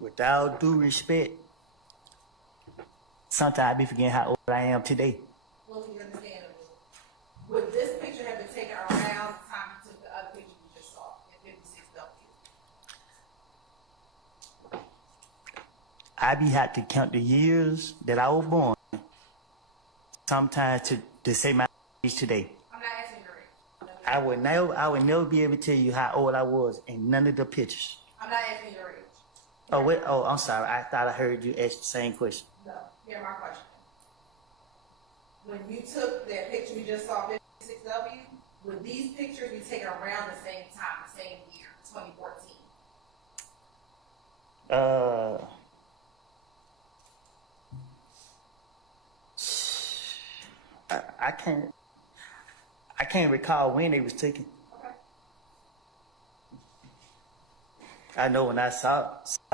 With all due respect, sometimes I be forgetting how old I am today. Well, you understand it. Would this picture have been taken around the time you took the other picture you just saw at 56 W? I be had to count the years that I was born. Sometimes to say my age today. I'm not asking your age. I would never be able to tell you how old I was in none of the pictures. I'm not asking your age. Oh wait, oh I'm sorry. I thought I heard you ask the same question. No, hear my question. When you took that picture we just saw, 56W, would these pictures be taken around the same time, the same year, 2014? Uh, I can't recall when they was taken. Okay. I know when I saw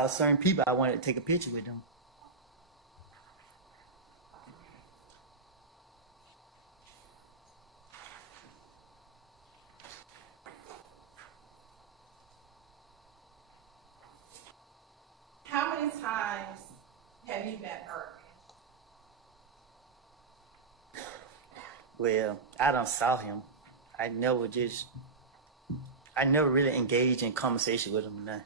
certain people, I wanted to take a picture with them. How many times have you met Birdman? Well, I done saw him. I never really engaged in conversation with him. Nah.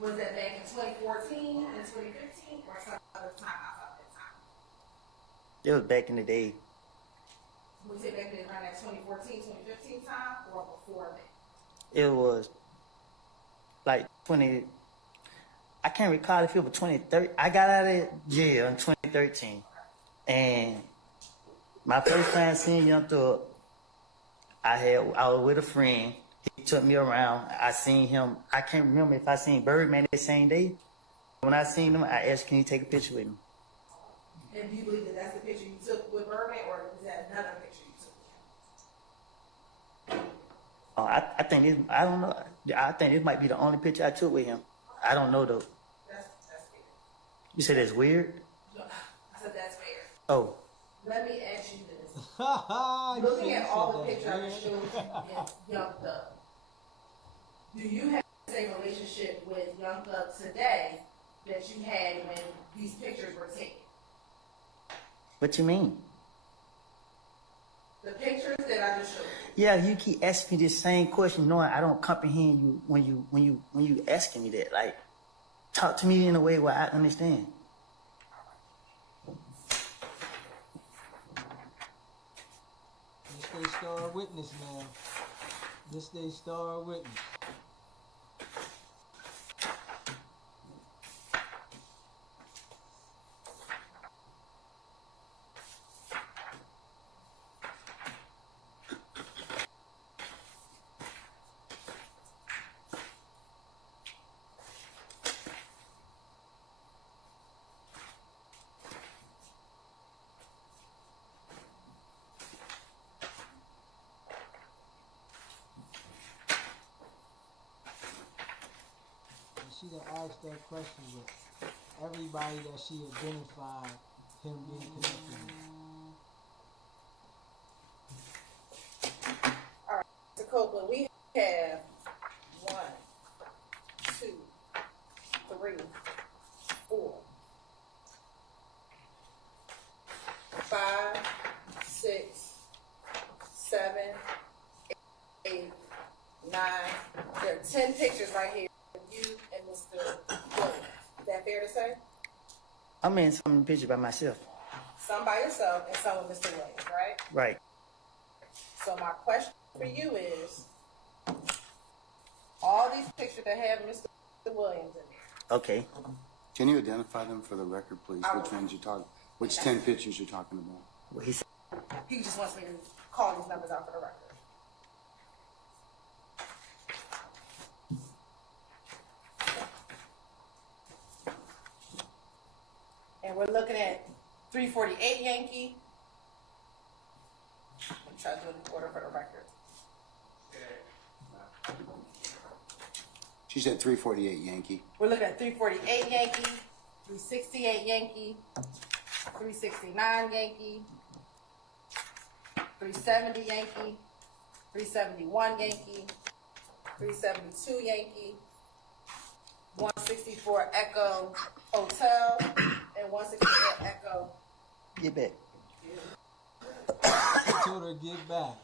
Was that back in 2014 and 2015 or some other time outside that time? It was back in the day. Was it back in around that 2014, 2015 time or before that? It was like 20. I can't recall if it was 2013. I got out of jail in 2013, and my first time seeing Young Thug, I was with a friend. He took me around. I seen him. I can't remember if I seen Birdman that same day. When I seen him, I asked, "Can you take a picture with me?" And do you believe that that's the picture you took with Birdman, or is that another picture you took with him? I think this. I don't know. I think this might be the only picture I took with him. I don't know though. That's fair. You said that's weird. No, I said that's fair. Oh, Let me ask you this. You Looking said at all the that, pictures I man. just showed you in Young Thug, do you have the same relationship with Young Thug today that you had when these pictures were taken? what you mean? The pictures that I just showed you. Yeah, you keep asking me this same question, knowing I don't comprehend you when you asking me that. Like, talk to me in a way where I understand. This they star witness now. This they star witness. And she done asked that question with everybody that she identified him being connected with. So Copeland, we have 1, 2, 3, 4, 5, 6, 7, 8, 9. There are 10 pictures right here of you and Mr. Williams. Is that fair to say? I'm in some picture by myself. Some by yourself and some with Mr. Williams, right? Right. So my question for you is, all these pictures that have Mr. Williams in there, Okay. Can you identify them for the record, please? Which ones you're talking, which 10 pictures you're talking about? Well, he said, he just wants me to call these numbers out for the record. And we're looking at 348 Yankee. I'm trying to do it in order for the record. She said 348 Yankee. We're looking at 348 Yankee, 368 Yankee, 369 Yankee, 370 Yankee, 371 Yankee, 372 Yankee, 164 Echo Hotel, and 164 Echo. get back. I told her get back.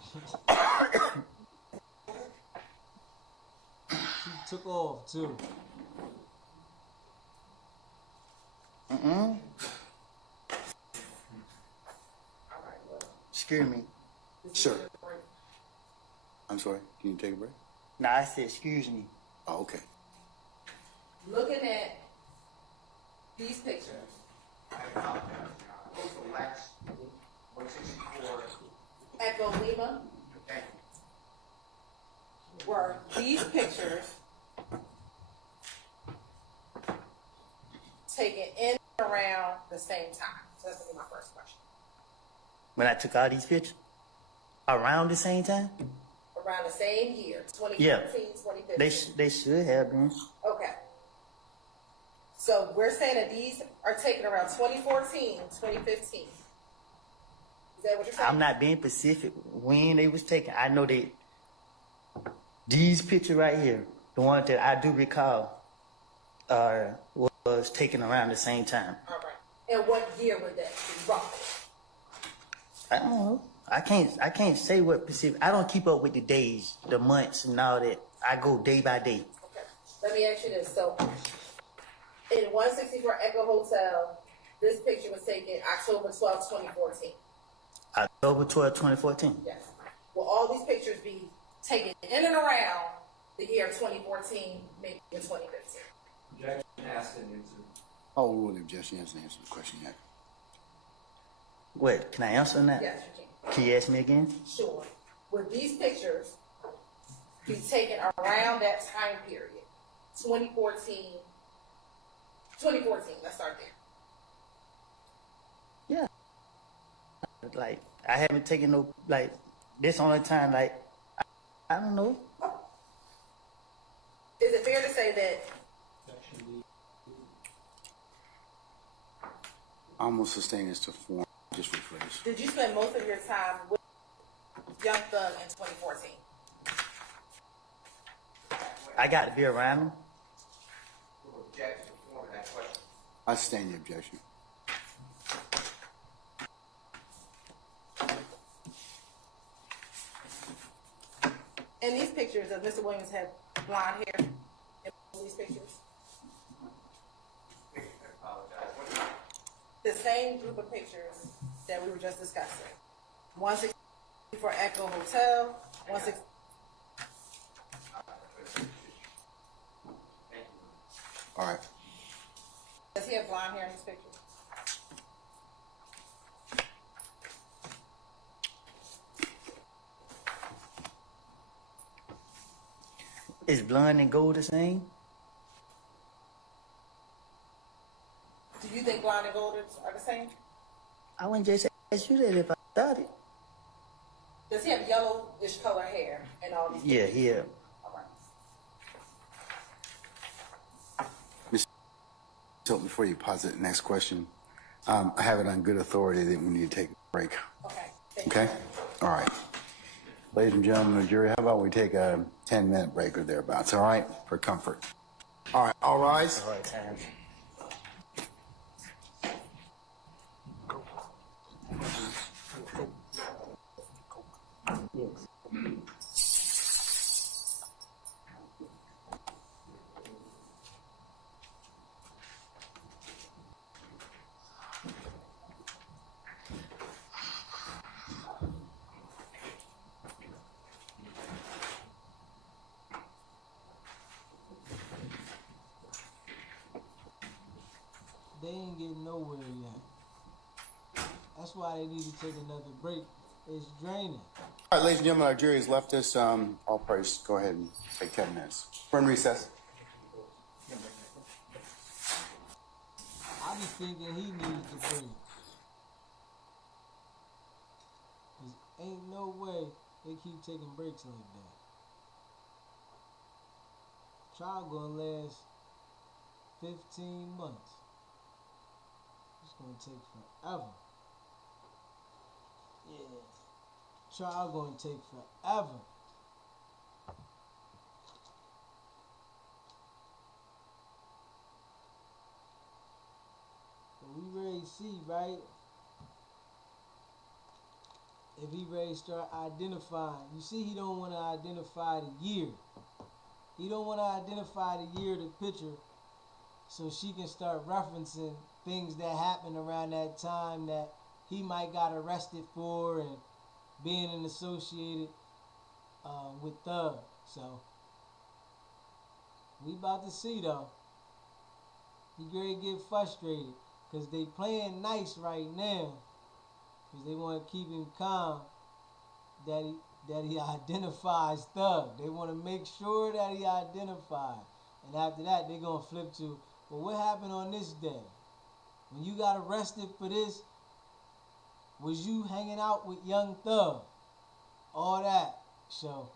She took off too. Excuse me. Sir. I'm sorry. Can you take a break? Nah, I said excuse me. Oh, okay. Looking at these pictures, Go to Lex, 164. Echo Lima, Thank you. were these pictures taken in and around the same time? So that's gonna be my first question. When I took all these pictures around the same time, Around the same year, 2014, Yeah. 2015. they should have been. Okay. So we're saying that these are taken around 2014, 2015. Is that what you're saying? I'm not being specific when they was taken. I know that these pictures right here, the ones that I do recall, was taken around the same time. All right. And what year would that be, roughly? I don't know. I can't say what specific. I don't keep up with the days, the months, and all that. I go day by day. Okay. Let me ask you this. So, in 164 Echo Hotel, this picture was taken October 12, 2014. October 12, 2014. Yes. Will all these pictures be taken in and around the year 2014, maybe in 2015? Objection asked and answered. Oh, rule of objection hasn't answered the question yet. What? Can I answer on that? Yes, you can. Can you ask me again? Sure. Would these pictures be taken around that time period? 2014, let's start there. Yeah. Like, I haven't taken no, like, this only time, like, I don't know. Is it fair to say that I almost sustain this to form, just rephrase. did you spend most of your time with Young Thug in 2014? I got to be around them. Who objects to the form of that question? I sustain the objection. In these pictures, does Mr. Williams have blonde hair in these pictures? I apologize. What- The same group of pictures that we were just discussing. 164 Echo Hotel, 160. Thank you. All right. Does he have blonde hair in these pictures? Is blonde and gold the same? Do you think blonde and gold are the same? I wouldn't just ask you that if I thought it. Does he have yellowish color hair and all these? Yeah, yeah. All right. So before you posit the next question, I have it on good authority that we need to take a break. Okay. Thank you. Okay? All right. Ladies and gentlemen of the jury, how about we take a 10-minute break or thereabouts, all right? For comfort. All right, all rise. All right, time. They ain't getting nowhere yet. That's why they need to take another break. It's draining. All right, ladies and gentlemen, our jury has left us. All praise. Go ahead and take 10 minutes. We're in recess. I be thinking he needs the break. 'Cause ain't no way they keep taking breaks like that. Trial gonna last 15 months. It's gonna take forever. Yeah. Trial gonna take forever. But we ready to see, right? If he ready to start identifying. You see, he don't want to identify the year. He don't want to identify the year of the picture so she can start referencing things that happened around that time that he might got arrested for and being an associated with Thug. So we about to see though. He gonna get frustrated because they playing nice right now because they want to keep him calm that he identifies Thug. They want to make sure that he identifies. And after that, they're going to flip to, well, what happened on this day? When you got arrested for this, was you hanging out with Young Thug? All that. So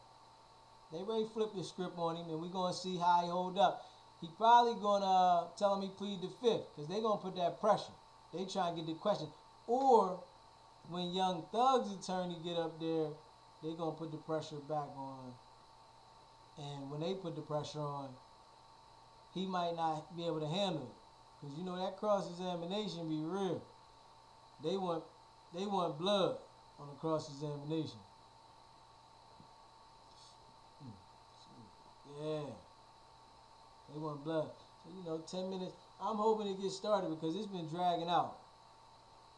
they ready to flip the script on him, and we gonna see how he hold up. He probably gonna tell him he plead the fifth, because they gonna put that pressure. They try to get the question. Or when Young Thug's attorney get up there, they gonna put the pressure back on. And when they put the pressure on, he might not be able to handle it. Because you know that cross-examination be real. They want blood on the cross-examination. Yeah. They want blood. So, 10 minutes. I'm hoping it gets started because it's been dragging out.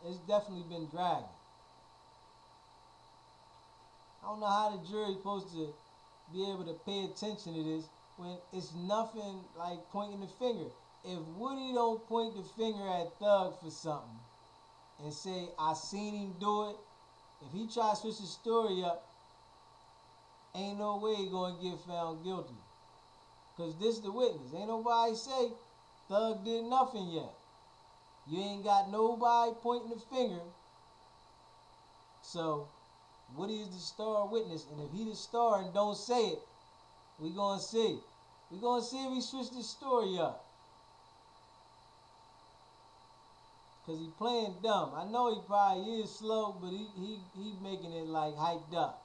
It's definitely been dragging. I don't know how the jury supposed to be able to pay attention to this when it's nothing like pointing the finger. If Woody don't point the finger at Thug for something and say, I seen him do it, if he try to switch the story up, ain't no way he gonna get found guilty. Because this the witness. Ain't nobody say Thug did nothing yet. You ain't got nobody pointing the finger. So, Woody is the star witness. And if he the star and don't say it, we gonna see. We gonna see if he switched the story up. Because he playing dumb. I know he probably is slow, but he making it like hyped up.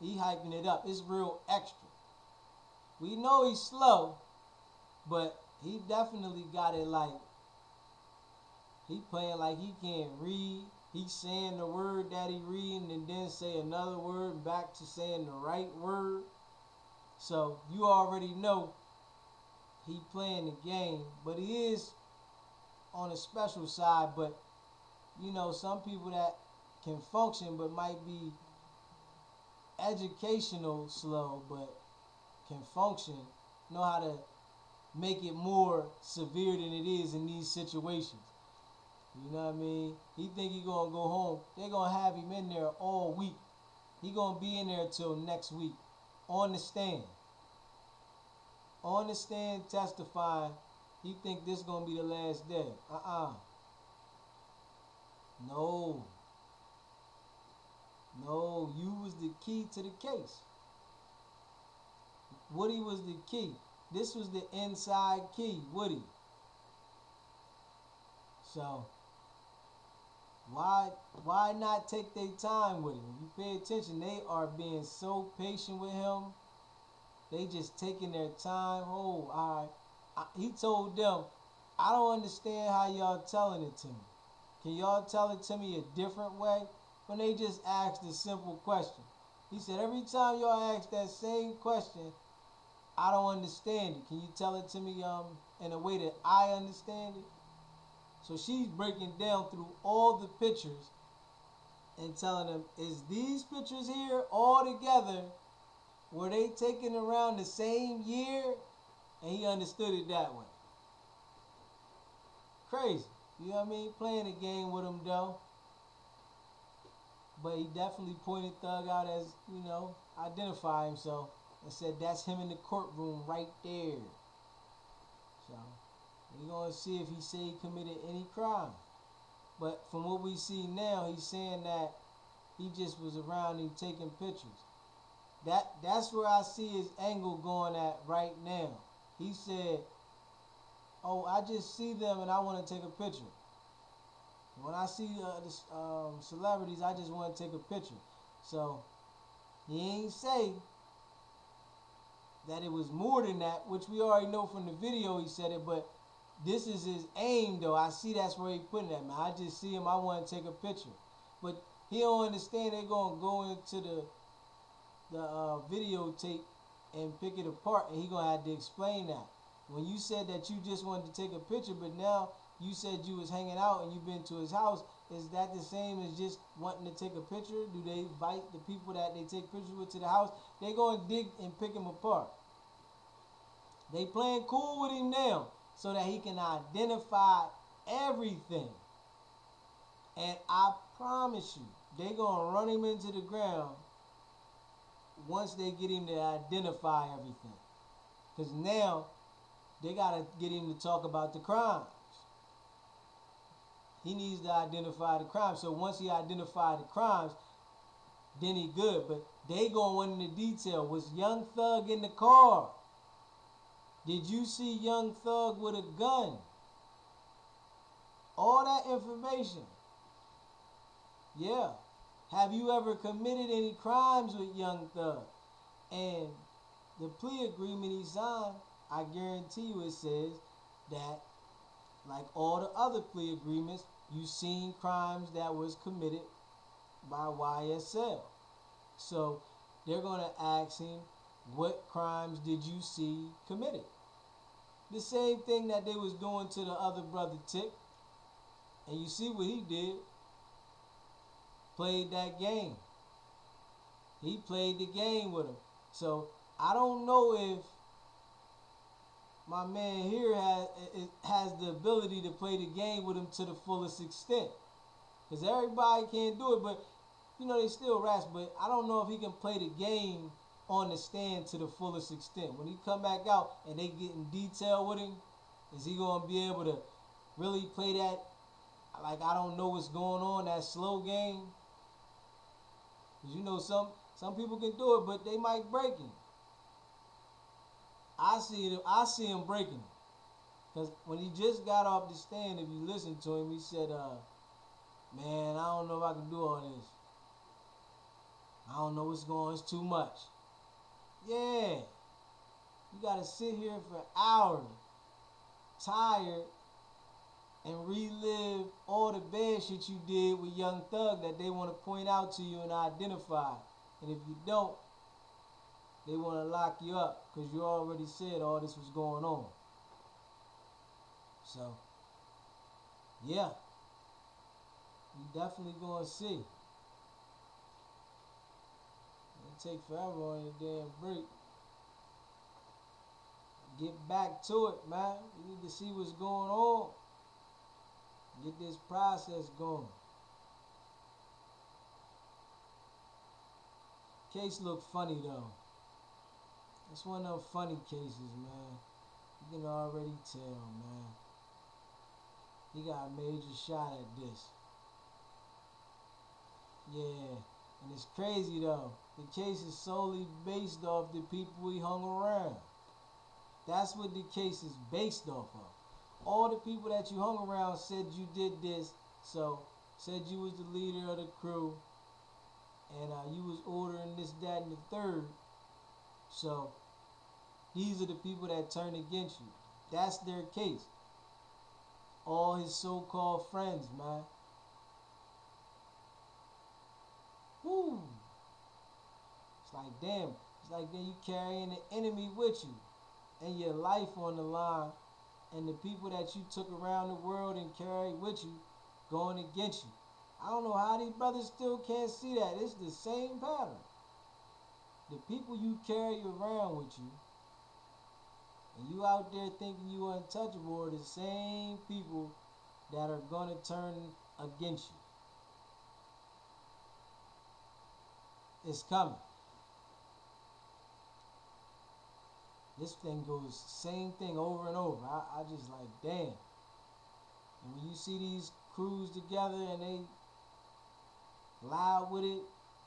He hyping it up. It's real extra. We know he's slow, but he definitely got it like, he playing like he can't read. He's saying the word that he reading and then say another word and back to saying the right word. So you already know he playing the game, but he is on a special side. But some people that can function but might be educational slow but can function, know how to make it more severe than it is in these situations. You know what I mean? He think he gonna go home. They gonna have him in there all week. He gonna be in there till next week. On the stand. On the stand testifying. He think this gonna be the last day. No. No, you was the key to the case. Woody was the key. This was the inside key, Woody. So why not take their time with him? If you pay attention, they are being so patient with him. They just taking their time. Oh, all right. He told them, I don't understand how y'all telling it to me. Can y'all tell it to me a different way? When they just asked a simple question. He said, every time y'all ask that same question, I don't understand it. Can you tell it to me in a way that I understand it? So she's breaking down through all the pictures and telling them, is these pictures here all together, were they taken around the same year? And he understood it that way. Crazy. You know what I mean? Playing a game with him though. But he definitely pointed Thug out as, identify himself and said that's him in the courtroom right there. So we're going to see if he say he committed any crime. But from what we see now, he's saying that he just was around him taking pictures. That's where I see his angle going at right now. He said, oh, I just see them and I want to take a picture. When I see the celebrities, I just want to take a picture. So he ain't say that it was more than that, which we already know from the video he said it, but this is his aim though. I see that's where he putting that, man. I just see him, I want to take a picture. But he don't understand they're going to go into the videotape and pick it apart, and he going to have to explain that. When you said that you just wanted to take a picture, but now you said you was hanging out and you been to his house, is that the same as just wanting to take a picture? Do they invite the people that they take pictures with to the house? They going to dig and pick him apart. They playing cool with him now so that he can identify everything. And I promise you, they going to run him into the ground once they get him to identify everything. Because now they got to get him to talk about the crimes. he needs to identify the crimes. So once he identified the crimes, then he good. But they going into detail. Was Young Thug in the car? Did you see Young Thug with a gun? All that information. Yeah. Have you ever committed any crimes with Young Thug? And the plea agreement he signed, I guarantee you it says that, like all the other plea agreements, you seen crimes that was committed by YSL. So they're going to ask him, what crimes did you see committed? The same thing that they was doing to the other brother Tick. And you see what he did. Played that game. He played the game with him. So I don't know if my man here has the ability to play the game with him to the fullest extent. Because everybody can't do it, but you know, they still rats, but I don't know if he can play the game on the stand to the fullest extent. When he come back out and they get in detail with him, is he going to be able to really play that, like, I don't know what's going on, that slow game? Because you know, some people can do it, but they might break him. I see him breaking him. Because when he just got off the stand, if you listen to him, he said, man, I don't know if I can do all this. I don't know what's going on. It's too much. Yeah. You got to sit here for hours, tired, and relive all the bad shit you did with Young Thug that they want to point out to you and identify. And if you don't, they want to lock you up because you already said all this was going on. So, yeah. You definitely going to see. It'll take forever on your damn break. Get back to it, man. You need to see what's going on. Get this process going. Case look funny though. It's one of them funny cases, man. You can already tell, man. He got a major shot at this. Yeah, and it's crazy though. The case is solely based off the people he hung around. That's what the case is based off of. All the people that you hung around said you did this, so said you was the leader of the crew, and you was ordering this, that, and the third. So these are the people that turned against you. That's their case. All his so-called friends, man. Woo! It's like, damn. It's like then you carrying the enemy with you and your life on the line, and the people that you took around the world and carried with you going against you. I don't know how these brothers still can't see that. It's the same pattern. The people you carry around with you, and you out there thinking you untouchable, are the same people that are going to turn against you. It's coming. This thing goes same thing over and over. I just like, damn. And when you see these crews together and they loud with it,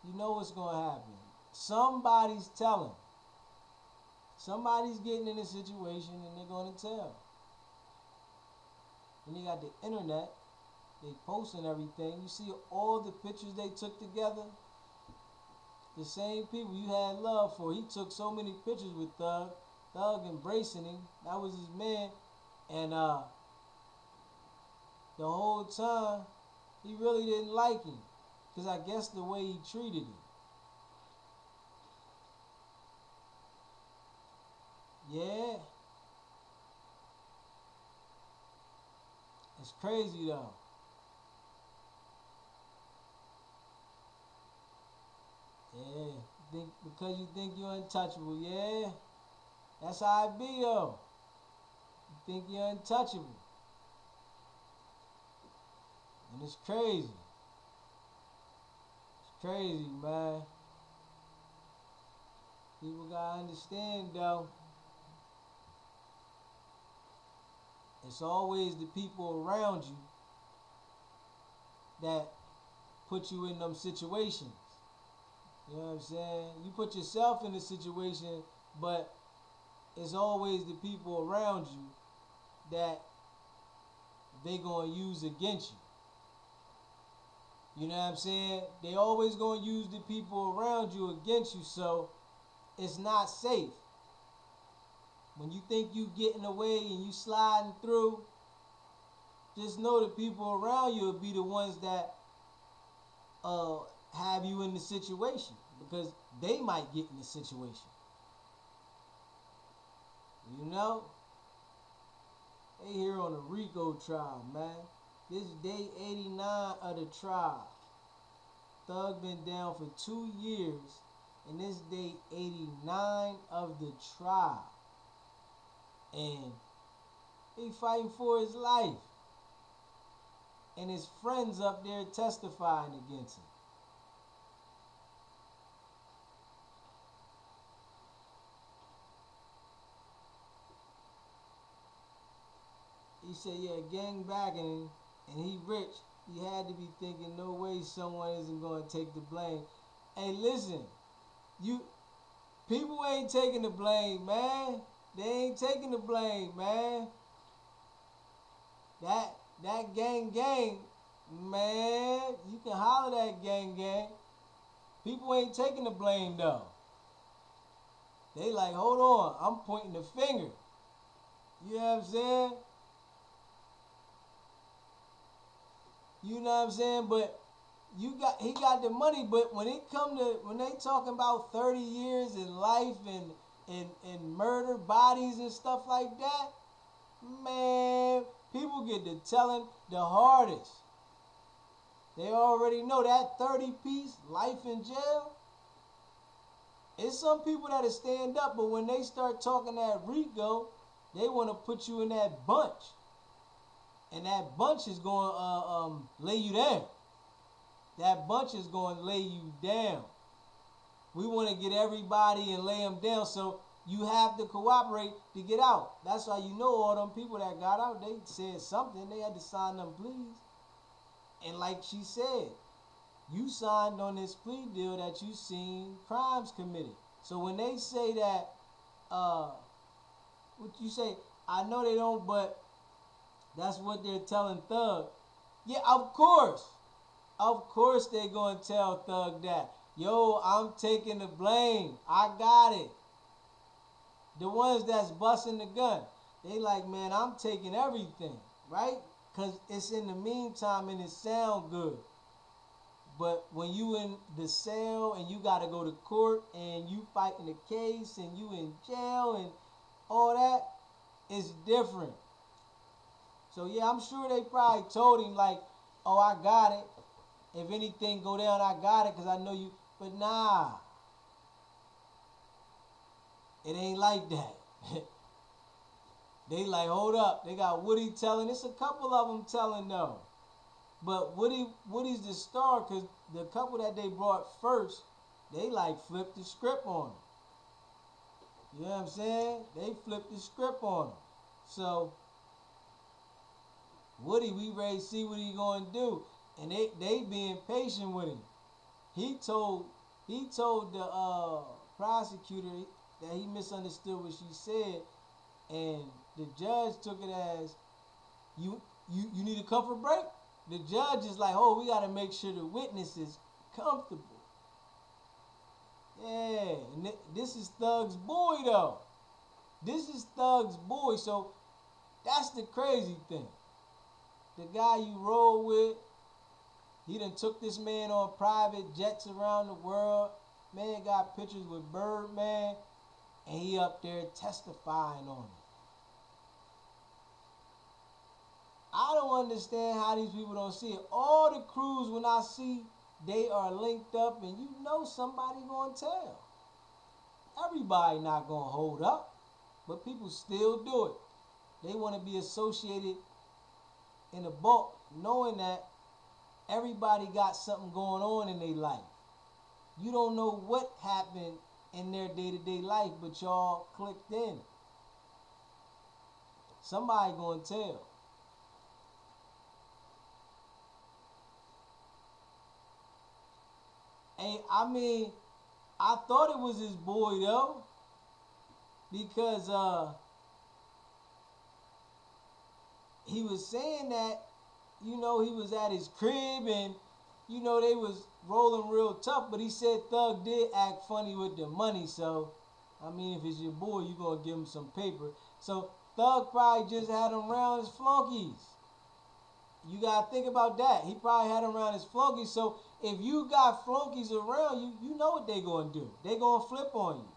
you know what's going to happen. Somebody's telling. Somebody's getting in a situation and they're going to tell. And you got the internet. They posting everything. You see all the pictures they took together. The same people you had love for. He took so many pictures with Thug. Thug embracing him. That was his man. And the whole time, he really didn't like him. Because I guess the way he treated him. Yeah. It's crazy though. Yeah. Because you think you're untouchable. Yeah. That's how it be though. You think you're untouchable. And it's crazy. It's crazy, man. People gotta understand though. It's always the people around you that put you in them situations. You know what I'm saying? You put yourself in a situation, but it's always the people around you that they gonna use against you. You know what I'm saying? They always gonna use the people around you against you, so it's not safe. When you think you getting away and you sliding through, just know the people around you will be the ones that have you in the situation, because they might get in the situation. You know? They here on the RICO trial, man. This day 89 of the trial. Thug been down for 2 years, and this day 89 of the trial. And he fighting for his life. And his friends up there testifying against him. He said, yeah, gang banging, and he rich. He had to be thinking, no way someone isn't going to take the blame. Hey, listen, people ain't taking the blame, man. They ain't taking the blame, man. That gang, man, you can holler that gang. People ain't taking the blame, though. They like, hold on, I'm pointing the finger. You know what I'm saying? You know what I'm saying? But he got the money, but when they talking about 30 years in life and murder bodies and stuff like that, man, people get to telling the hardest. They already know that 30 piece, life in jail. It's some people that'll stand up, but when they start talking that RICO, they want to put you in that bunch. And that bunch is going to lay you down. That bunch is going to lay you down. We want to get everybody and lay them down, so you have to cooperate to get out. That's why you know all them people that got out, they said something. They had to sign them pleas. And like she said, you signed on this plea deal that you seen crimes committed. So when they say that, what you say, I know they don't, but that's what they're telling Thug. Yeah, of course. Of course they're going to tell Thug that. Yo, I'm taking the blame. I got it. The ones that's busting the gun, they like, man, I'm taking everything, right? Because it's in the meantime and it sound good. But when you in the cell and you got to go to court and you fighting the case and you in jail and all that, it's different. So yeah, I'm sure they probably told him like, oh, I got it. If anything go down, I got it because I know you. But nah, it ain't like that. They like, hold up. They got Woody telling. It's a couple of them telling though. But Woody's the star because the couple that they brought first, they like flipped the script on him. You know what I'm saying? They flipped the script on him. So Woody, we ready to see what he gonna do. And they being patient with him. He told the prosecutor that he misunderstood what she said, and the judge took it as you need a comfort break. The judge is like, oh, we gotta make sure the witness is comfortable. Yeah, and this is Thug's boy though. This is Thug's boy, so that's the crazy thing. The guy you roll with, he done took this man on private jets around the world. Man got pictures with Birdman, and he up there testifying on it. I don't understand how these people don't see it. All the crews, when I see they are linked up, and you know somebody gonna tell. Everybody not gonna hold up, but people still do it. They want to be associated in the bulk, knowing that everybody got something going on in their life. You don't know what happened in their day-to-day life, but y'all clicked in. Somebody gonna tell. I mean, I thought it was his boy though, because he was saying that, you know, he was at his crib and, you know, they was rolling real tough, but he said Thug did act funny with the money. So, I mean, if it's your boy, you gonna give him some paper. So Thug probably just had him around his flunkies. You gotta think about that. He probably had him around his flunkies. So if you got flunkies around you, you know what they gonna do. They gonna flip on you.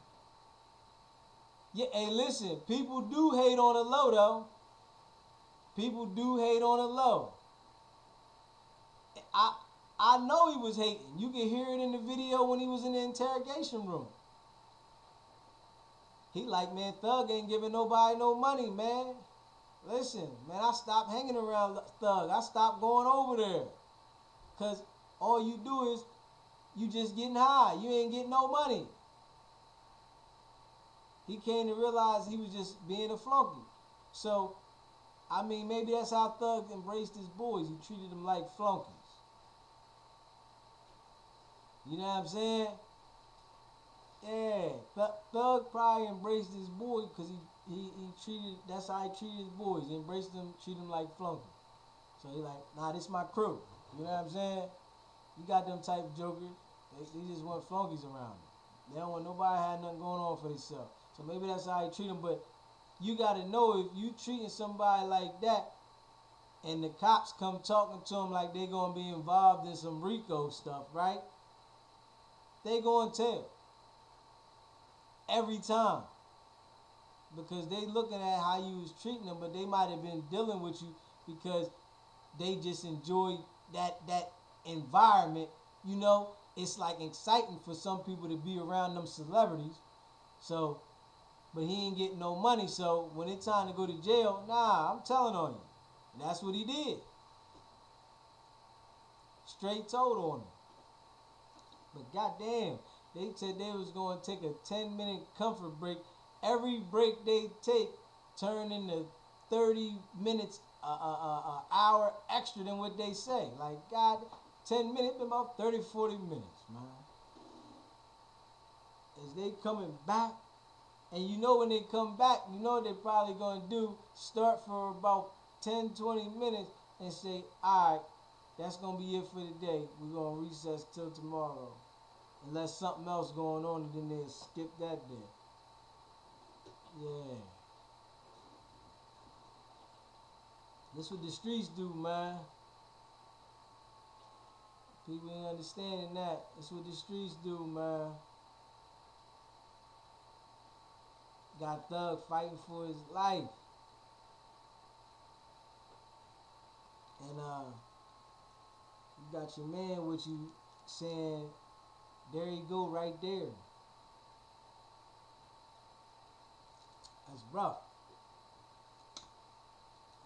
Yeah, hey, listen, people do hate on the low though. People do hate on the low. I know he was hating. You can hear it in the video when he was in the interrogation room. He like, man, Thug ain't giving nobody no money, man. Listen, man, I stopped hanging around Thug. I stopped going over there. Because all you do is you just getting high. You ain't getting no money. He came to realize he was just being a flunky. So, I mean, maybe that's how Thug embraced his boys. He treated them like flunkies. You know what I'm saying? Yeah, Thug probably embraced his boy because he treated, that's how he treated his boys. He embraced them, treated them like flunkies. So he like, nah, this my crew. You know what I'm saying? You got them type of jokers. They just want flunkies around them. They don't want nobody had nothing going on for themselves. So maybe that's how he treat them. But you got to know if you treating somebody like that and the cops come talking to them like they going to be involved in some RICO stuff, right? They going to tell. Every time. Because they looking at how you was treating them, but they might have been dealing with you because they just enjoy that environment. You know, it's like exciting for some people to be around them celebrities. So, but he ain't getting no money. So when it's time to go to jail, nah, I'm telling on you. And that's what he did. Straight told on him. But goddamn, they said they was going to take a 10-minute comfort break. Every break they take turn into 30 minutes, hour extra than what they say. Like, God, 10 minutes, about 30, 40 minutes, man. As they coming back, and you know when they come back, you know what they're probably going to do, start for about 10, 20 minutes and say, all right, that's going to be it for today. We're going to recess till tomorrow. Unless something else going on, and then they'll skip that day. Yeah. That's what the streets do, man. People ain't understanding that. That's what the streets do, man. Got Thug fighting for his life. And you got your man with you saying, there you go right there. That's rough.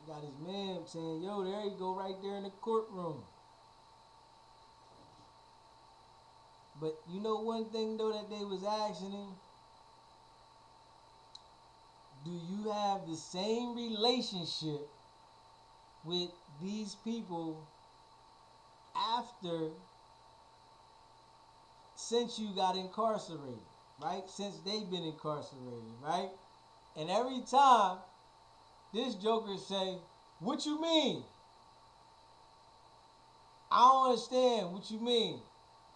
You got his man saying, yo, there you go right there in the courtroom. But you know one thing though that they was asking him? Do you have the same relationship with these people since you got incarcerated, right? Since they've been incarcerated, right? And every time this joker say, what you mean? I don't understand what you mean.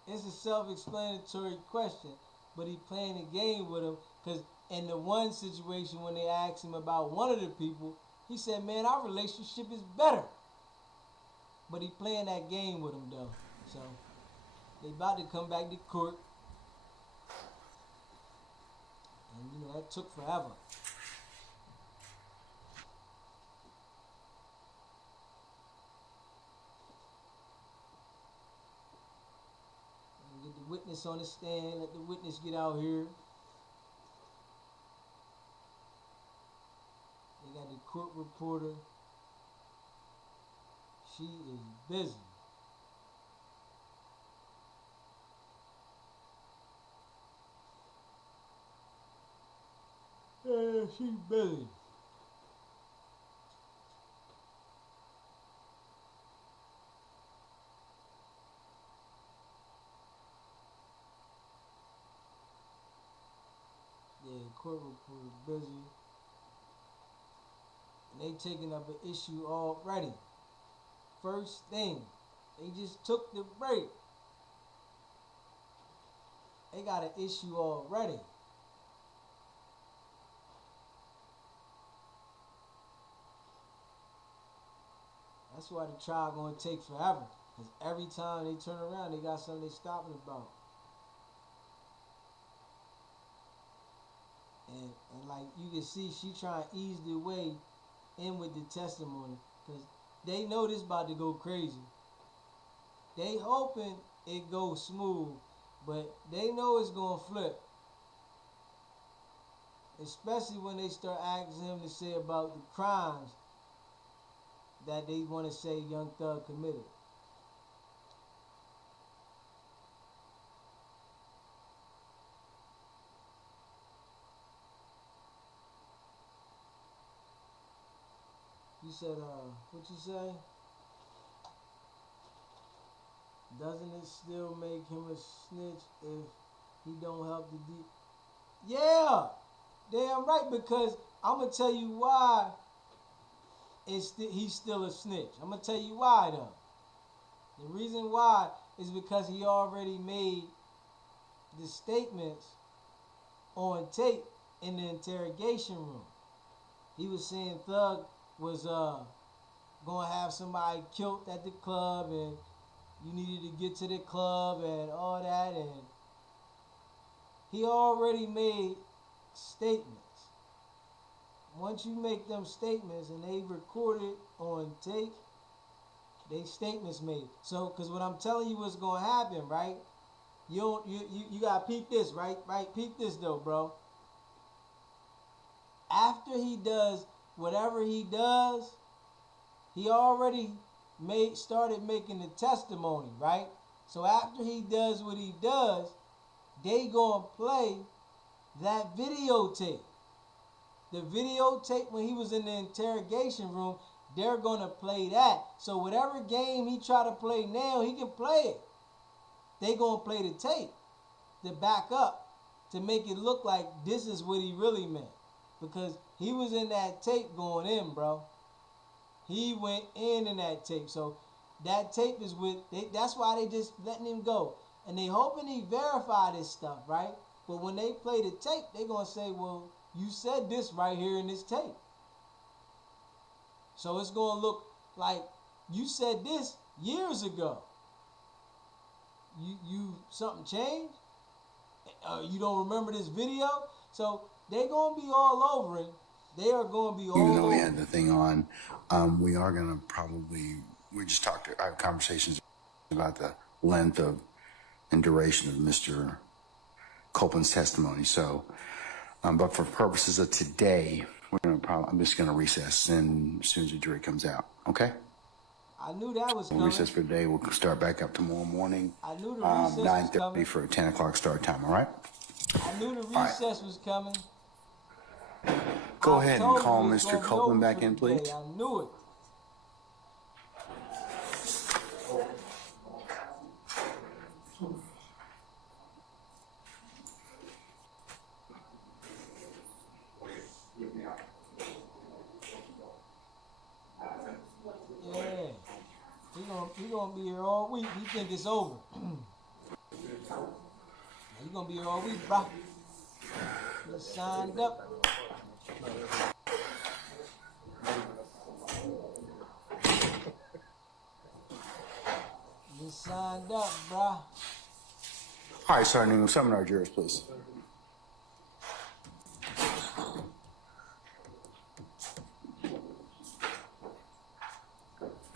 It's a self-explanatory question, but he playing a game with him because in the one situation when they asked him about one of the people, he said, man, our relationship is better. But he playing that game with him though. So they about to come back to court. And you know, that took forever. And get the witness on the stand, let the witness get out here. They got the court reporter. She is busy. Yeah, she busy. court reporter busy. And they taking up an issue already. First thing, they just took the break. They got an issue already. That's why the trial gonna take forever. Cause every time they turn around, they got something they stopping about. And like you can see, she trying to ease the way in with the testimony. Cause they know this about to go crazy. They hoping it goes smooth, but they know it's gonna flip. Especially when they start asking him to say about the crimes that they want to say Young Thug committed. You said, what you say? Doesn't it still make him a snitch if he don't help the D? Yeah, damn right, because I'm going to tell you why he's still a snitch. I'm going to tell you why, though. The reason why is because he already made the statements on tape in the interrogation room. He was saying Thug was going to have somebody killed at the club and you needed to get to the club and all that, and he already made statements. Once you make them statements and they recorded on tape, they statements made. So, because what I'm telling you what's going to happen, right? You got to peep this, right? Peep this though, bro. After he does whatever he does, he already started making the testimony, right? So after he does what he does, they gonna play that videotape. The videotape when he was in the interrogation room, they're gonna play that. So whatever game he try to play now, he can play it. They gonna play the tape to back up, to make it look like this is what he really meant. Because he was in that tape going in, bro. He went in that tape. So that tape is that's why they just letting him go. And they hoping he verify this stuff, right? But when they play the tape, they going to say, well, you said this right here in this tape. So it's going to look like you said this years ago. You something changed? You don't remember this video? So they going to be all over it. They are going to be all over. Even though we had the thing on, we are going to probably, we just I have conversations about the length of and duration of Mr. Copeland's testimony. So, but for purposes of today, I'm just going to recess and as soon as the jury comes out. Okay? I knew that was We'll coming. recess for today. We'll start back up tomorrow morning. I knew the recess was 9:30 coming. for a 10 o'clock start time. All right? I knew the recess was coming. Go I ahead and told call you it's Mr. gonna be Copeland over back for in, the please. day. I knew it. Yeah. He gonna be here all week. He think it's over. He gonna be here all week, bro. He signed up. He signed up, bro. All right, starting summon our jurors, please.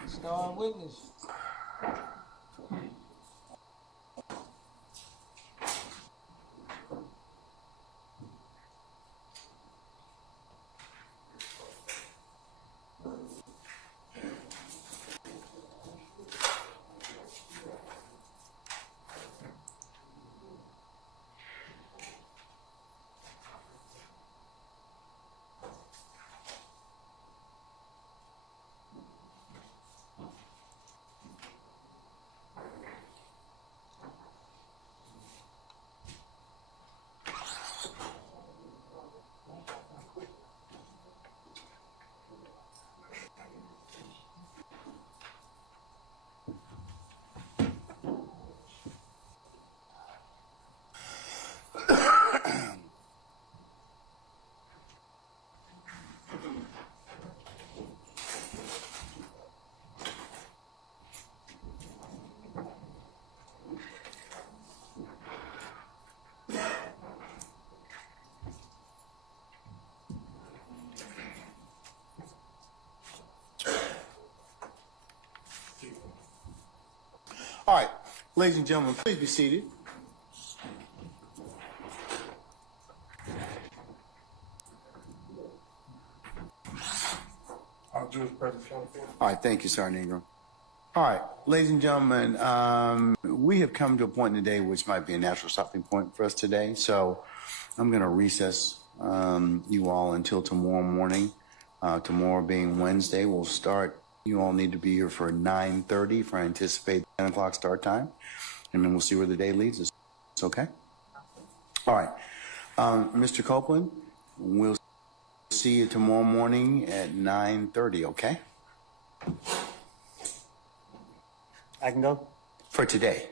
Star witness. All right, ladies and gentlemen, please be seated. I'll do his presentation. All right, thank you, Sergeant Ingram. All right, ladies and gentlemen, we have come to a point in the day which might be a natural stopping point for us today. So I'm going to recess you all until tomorrow morning. Tomorrow being Wednesday, we'll start. You all need to be here for 9:30 for anticipated 10 o'clock start time. And then we'll see where the day leads us. It's okay? All right. Mr. Copeland, we'll see you tomorrow morning at 9:30, okay? I can go For today.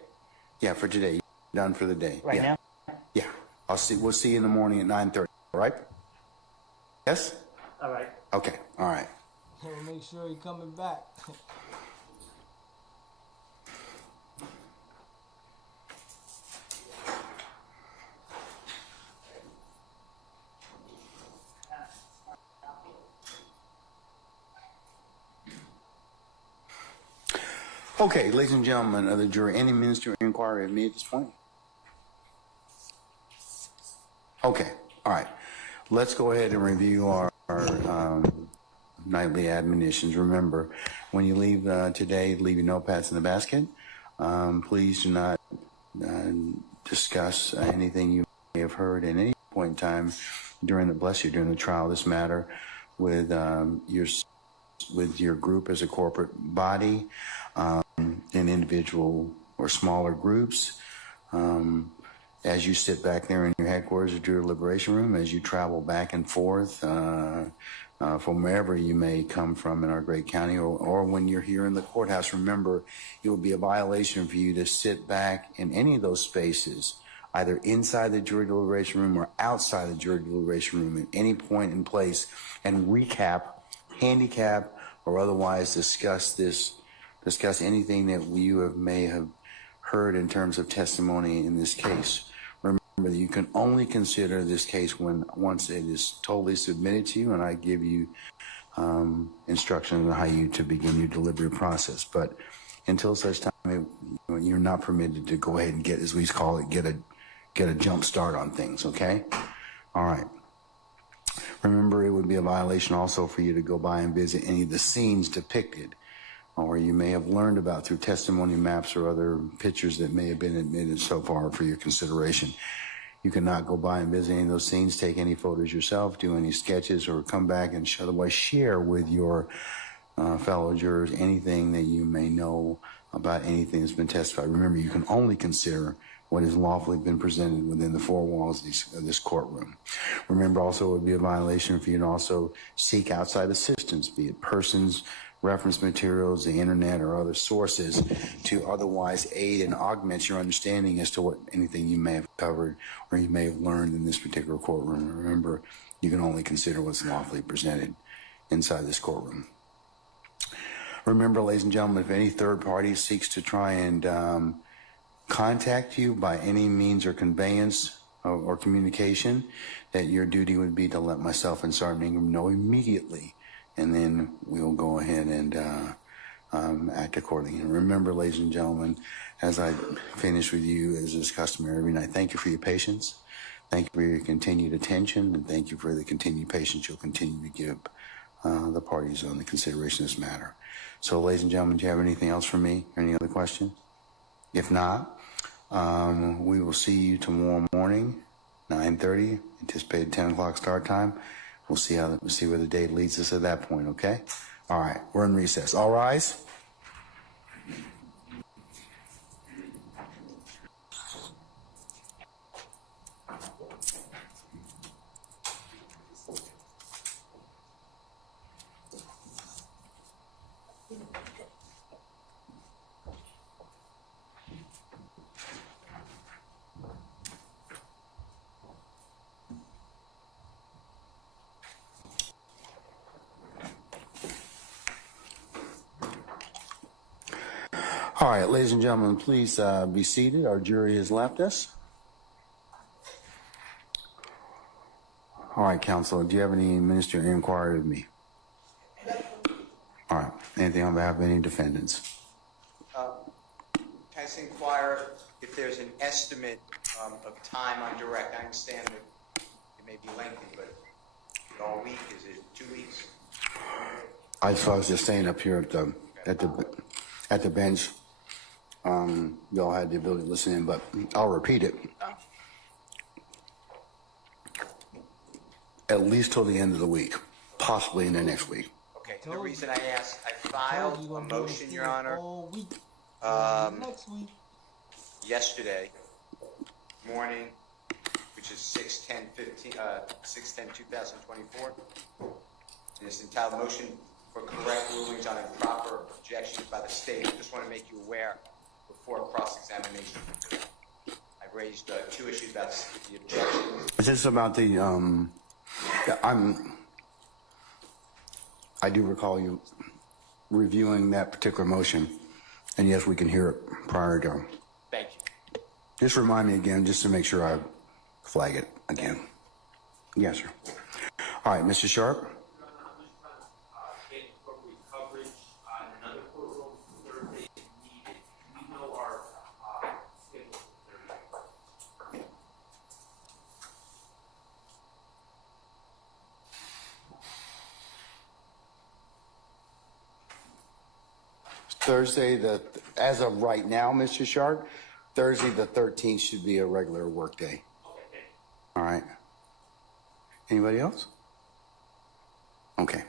Yeah, for today. You're done for the day. right Yeah. now? Yeah. We'll see you in the morning at 9:30, all right? Yes? All right. Okay, all right. We'll make sure he coming back. Okay, ladies and gentlemen of the jury, any ministerial inquiry of me at this point? Okay, all right. Let's go ahead and review our nightly admonitions. Remember, when you leave today, leave your notepads in the basket. Please do not discuss anything you may have heard at any point in time during the trial of this matter with your group as a corporate body, in individual or smaller groups. As you sit back there in your headquarters at your liberation room, as you travel back and forth from wherever you may come from in our great county, or when you're here in the courthouse, remember, it would be a violation for you to sit back in any of those spaces, either inside the jury deliberation room or outside the jury deliberation room at any point in place, and recap, handicap, or otherwise discuss anything that you may have heard in terms of testimony in this case. Remember that you can only consider this case once it is totally submitted to you, and I give you instructions on how to begin your delivery process. But until such time, you're not permitted to go ahead and get, as we call it, get a jump start on things. Okay? All right. Remember, it would be a violation also for you to go by and visit any of the scenes depicted, or you may have learned about through testimony maps or other pictures that may have been admitted so far for your consideration. You cannot go by and visit any of those scenes, take any photos yourself, do any sketches, or come back and otherwise share with your fellow jurors anything that you may know about anything that's been testified. Remember, you can only consider what has lawfully been presented within the four walls of this courtroom. Remember also, it would be a violation for you to also seek outside assistance, be it persons, reference materials, the internet, or other sources to otherwise aid and augment your understanding as to what anything you may have covered or you may have learned in this particular courtroom. Remember, you can only consider what's lawfully presented inside this courtroom. Remember, ladies and gentlemen, if any third party seeks to try and contact you by any means or conveyance or communication, that your duty would be to let myself and Sergeant Ingram know immediately, and then we'll go ahead and act accordingly. And remember, ladies and gentlemen, as I finish with you, as is customary every night, thank you for your patience, thank you for your continued attention, and thank you for the continued patience you'll continue to give the parties on the consideration of this matter. So, ladies and gentlemen, do you have anything else for me? Any other questions? If not, we will see you tomorrow morning, 9:30, anticipated 10 o'clock start time. We'll see where the day leads us at that point, okay? All right, we're in recess. All rise. All right, ladies and gentlemen, please be seated. Our jury has left us. All right, counsel, do you have any ministerial inquiry with me? All right, anything on behalf of any defendants? Can I just inquire if there's an estimate of time on direct? I understand that it may be lengthy, but is it all week? Is it 2 weeks? I was just staying up here at the bench. Y'all had the ability to listen in, but I'll repeat it. At least till the end of the week, possibly in the next week. Okay, the reason I asked, I filed a motion, Your Honor, All week. Next week. yesterday morning, which is 6/10/2024. And it's entitled Motion for Correct Rulings on Improper Objections by the State. I just want to make you aware before cross-examination. I've raised 2 issues about the objections. Is this about the, I do recall you reviewing that particular motion, and yes, we can hear it prior to. Thank you. Just remind me again, just to make sure I flag it again. Yes, sir. All right, Mr. Sharp? Get appropriate coverage on another courtroom Thursday if needed. We know our schedule for Thursday. Thursday, as of right now, Mr. Sharp, Thursday the 13th should be a regular workday. All right. Anybody else? Okay.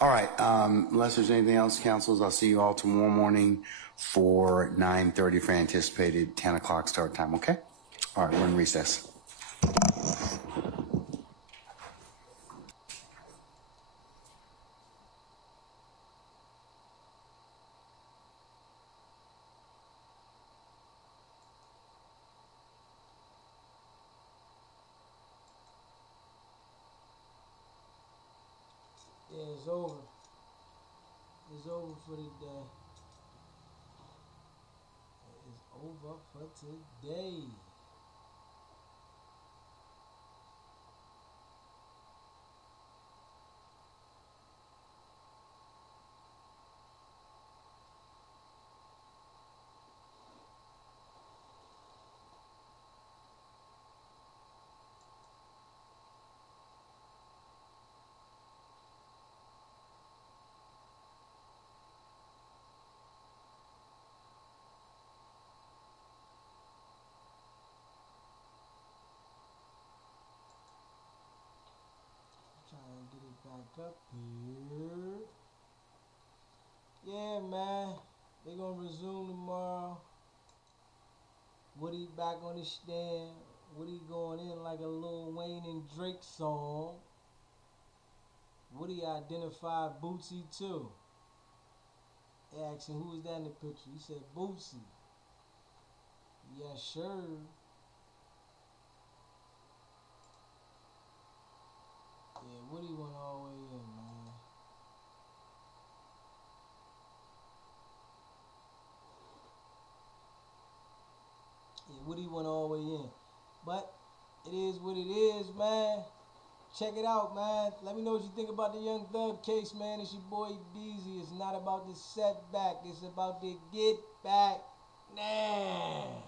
All right. Unless there's anything else, councils, I'll see you all tomorrow morning for 9:30 for anticipated 10 o'clock start time, okay? All right, we're in recess. Yeah, it's over. It's over for the day. It's over for today. Trying to get it back up here. Yeah, man. They gonna resume tomorrow. Woody back on the stand. Woody going in like a Lil Wayne and Drake song. Woody identified Bootsy too. They asked him who was that in the picture. He said Bootsy. Yeah, sure. Yeah, Woody went all the way in, man. Yeah, Woody went all the way in. But it is what it is, man. Check it out, man. Let me know what you think about the Young Thug case, man. It's your boy Beezy. It's not about the setback. It's about the get back. Nah.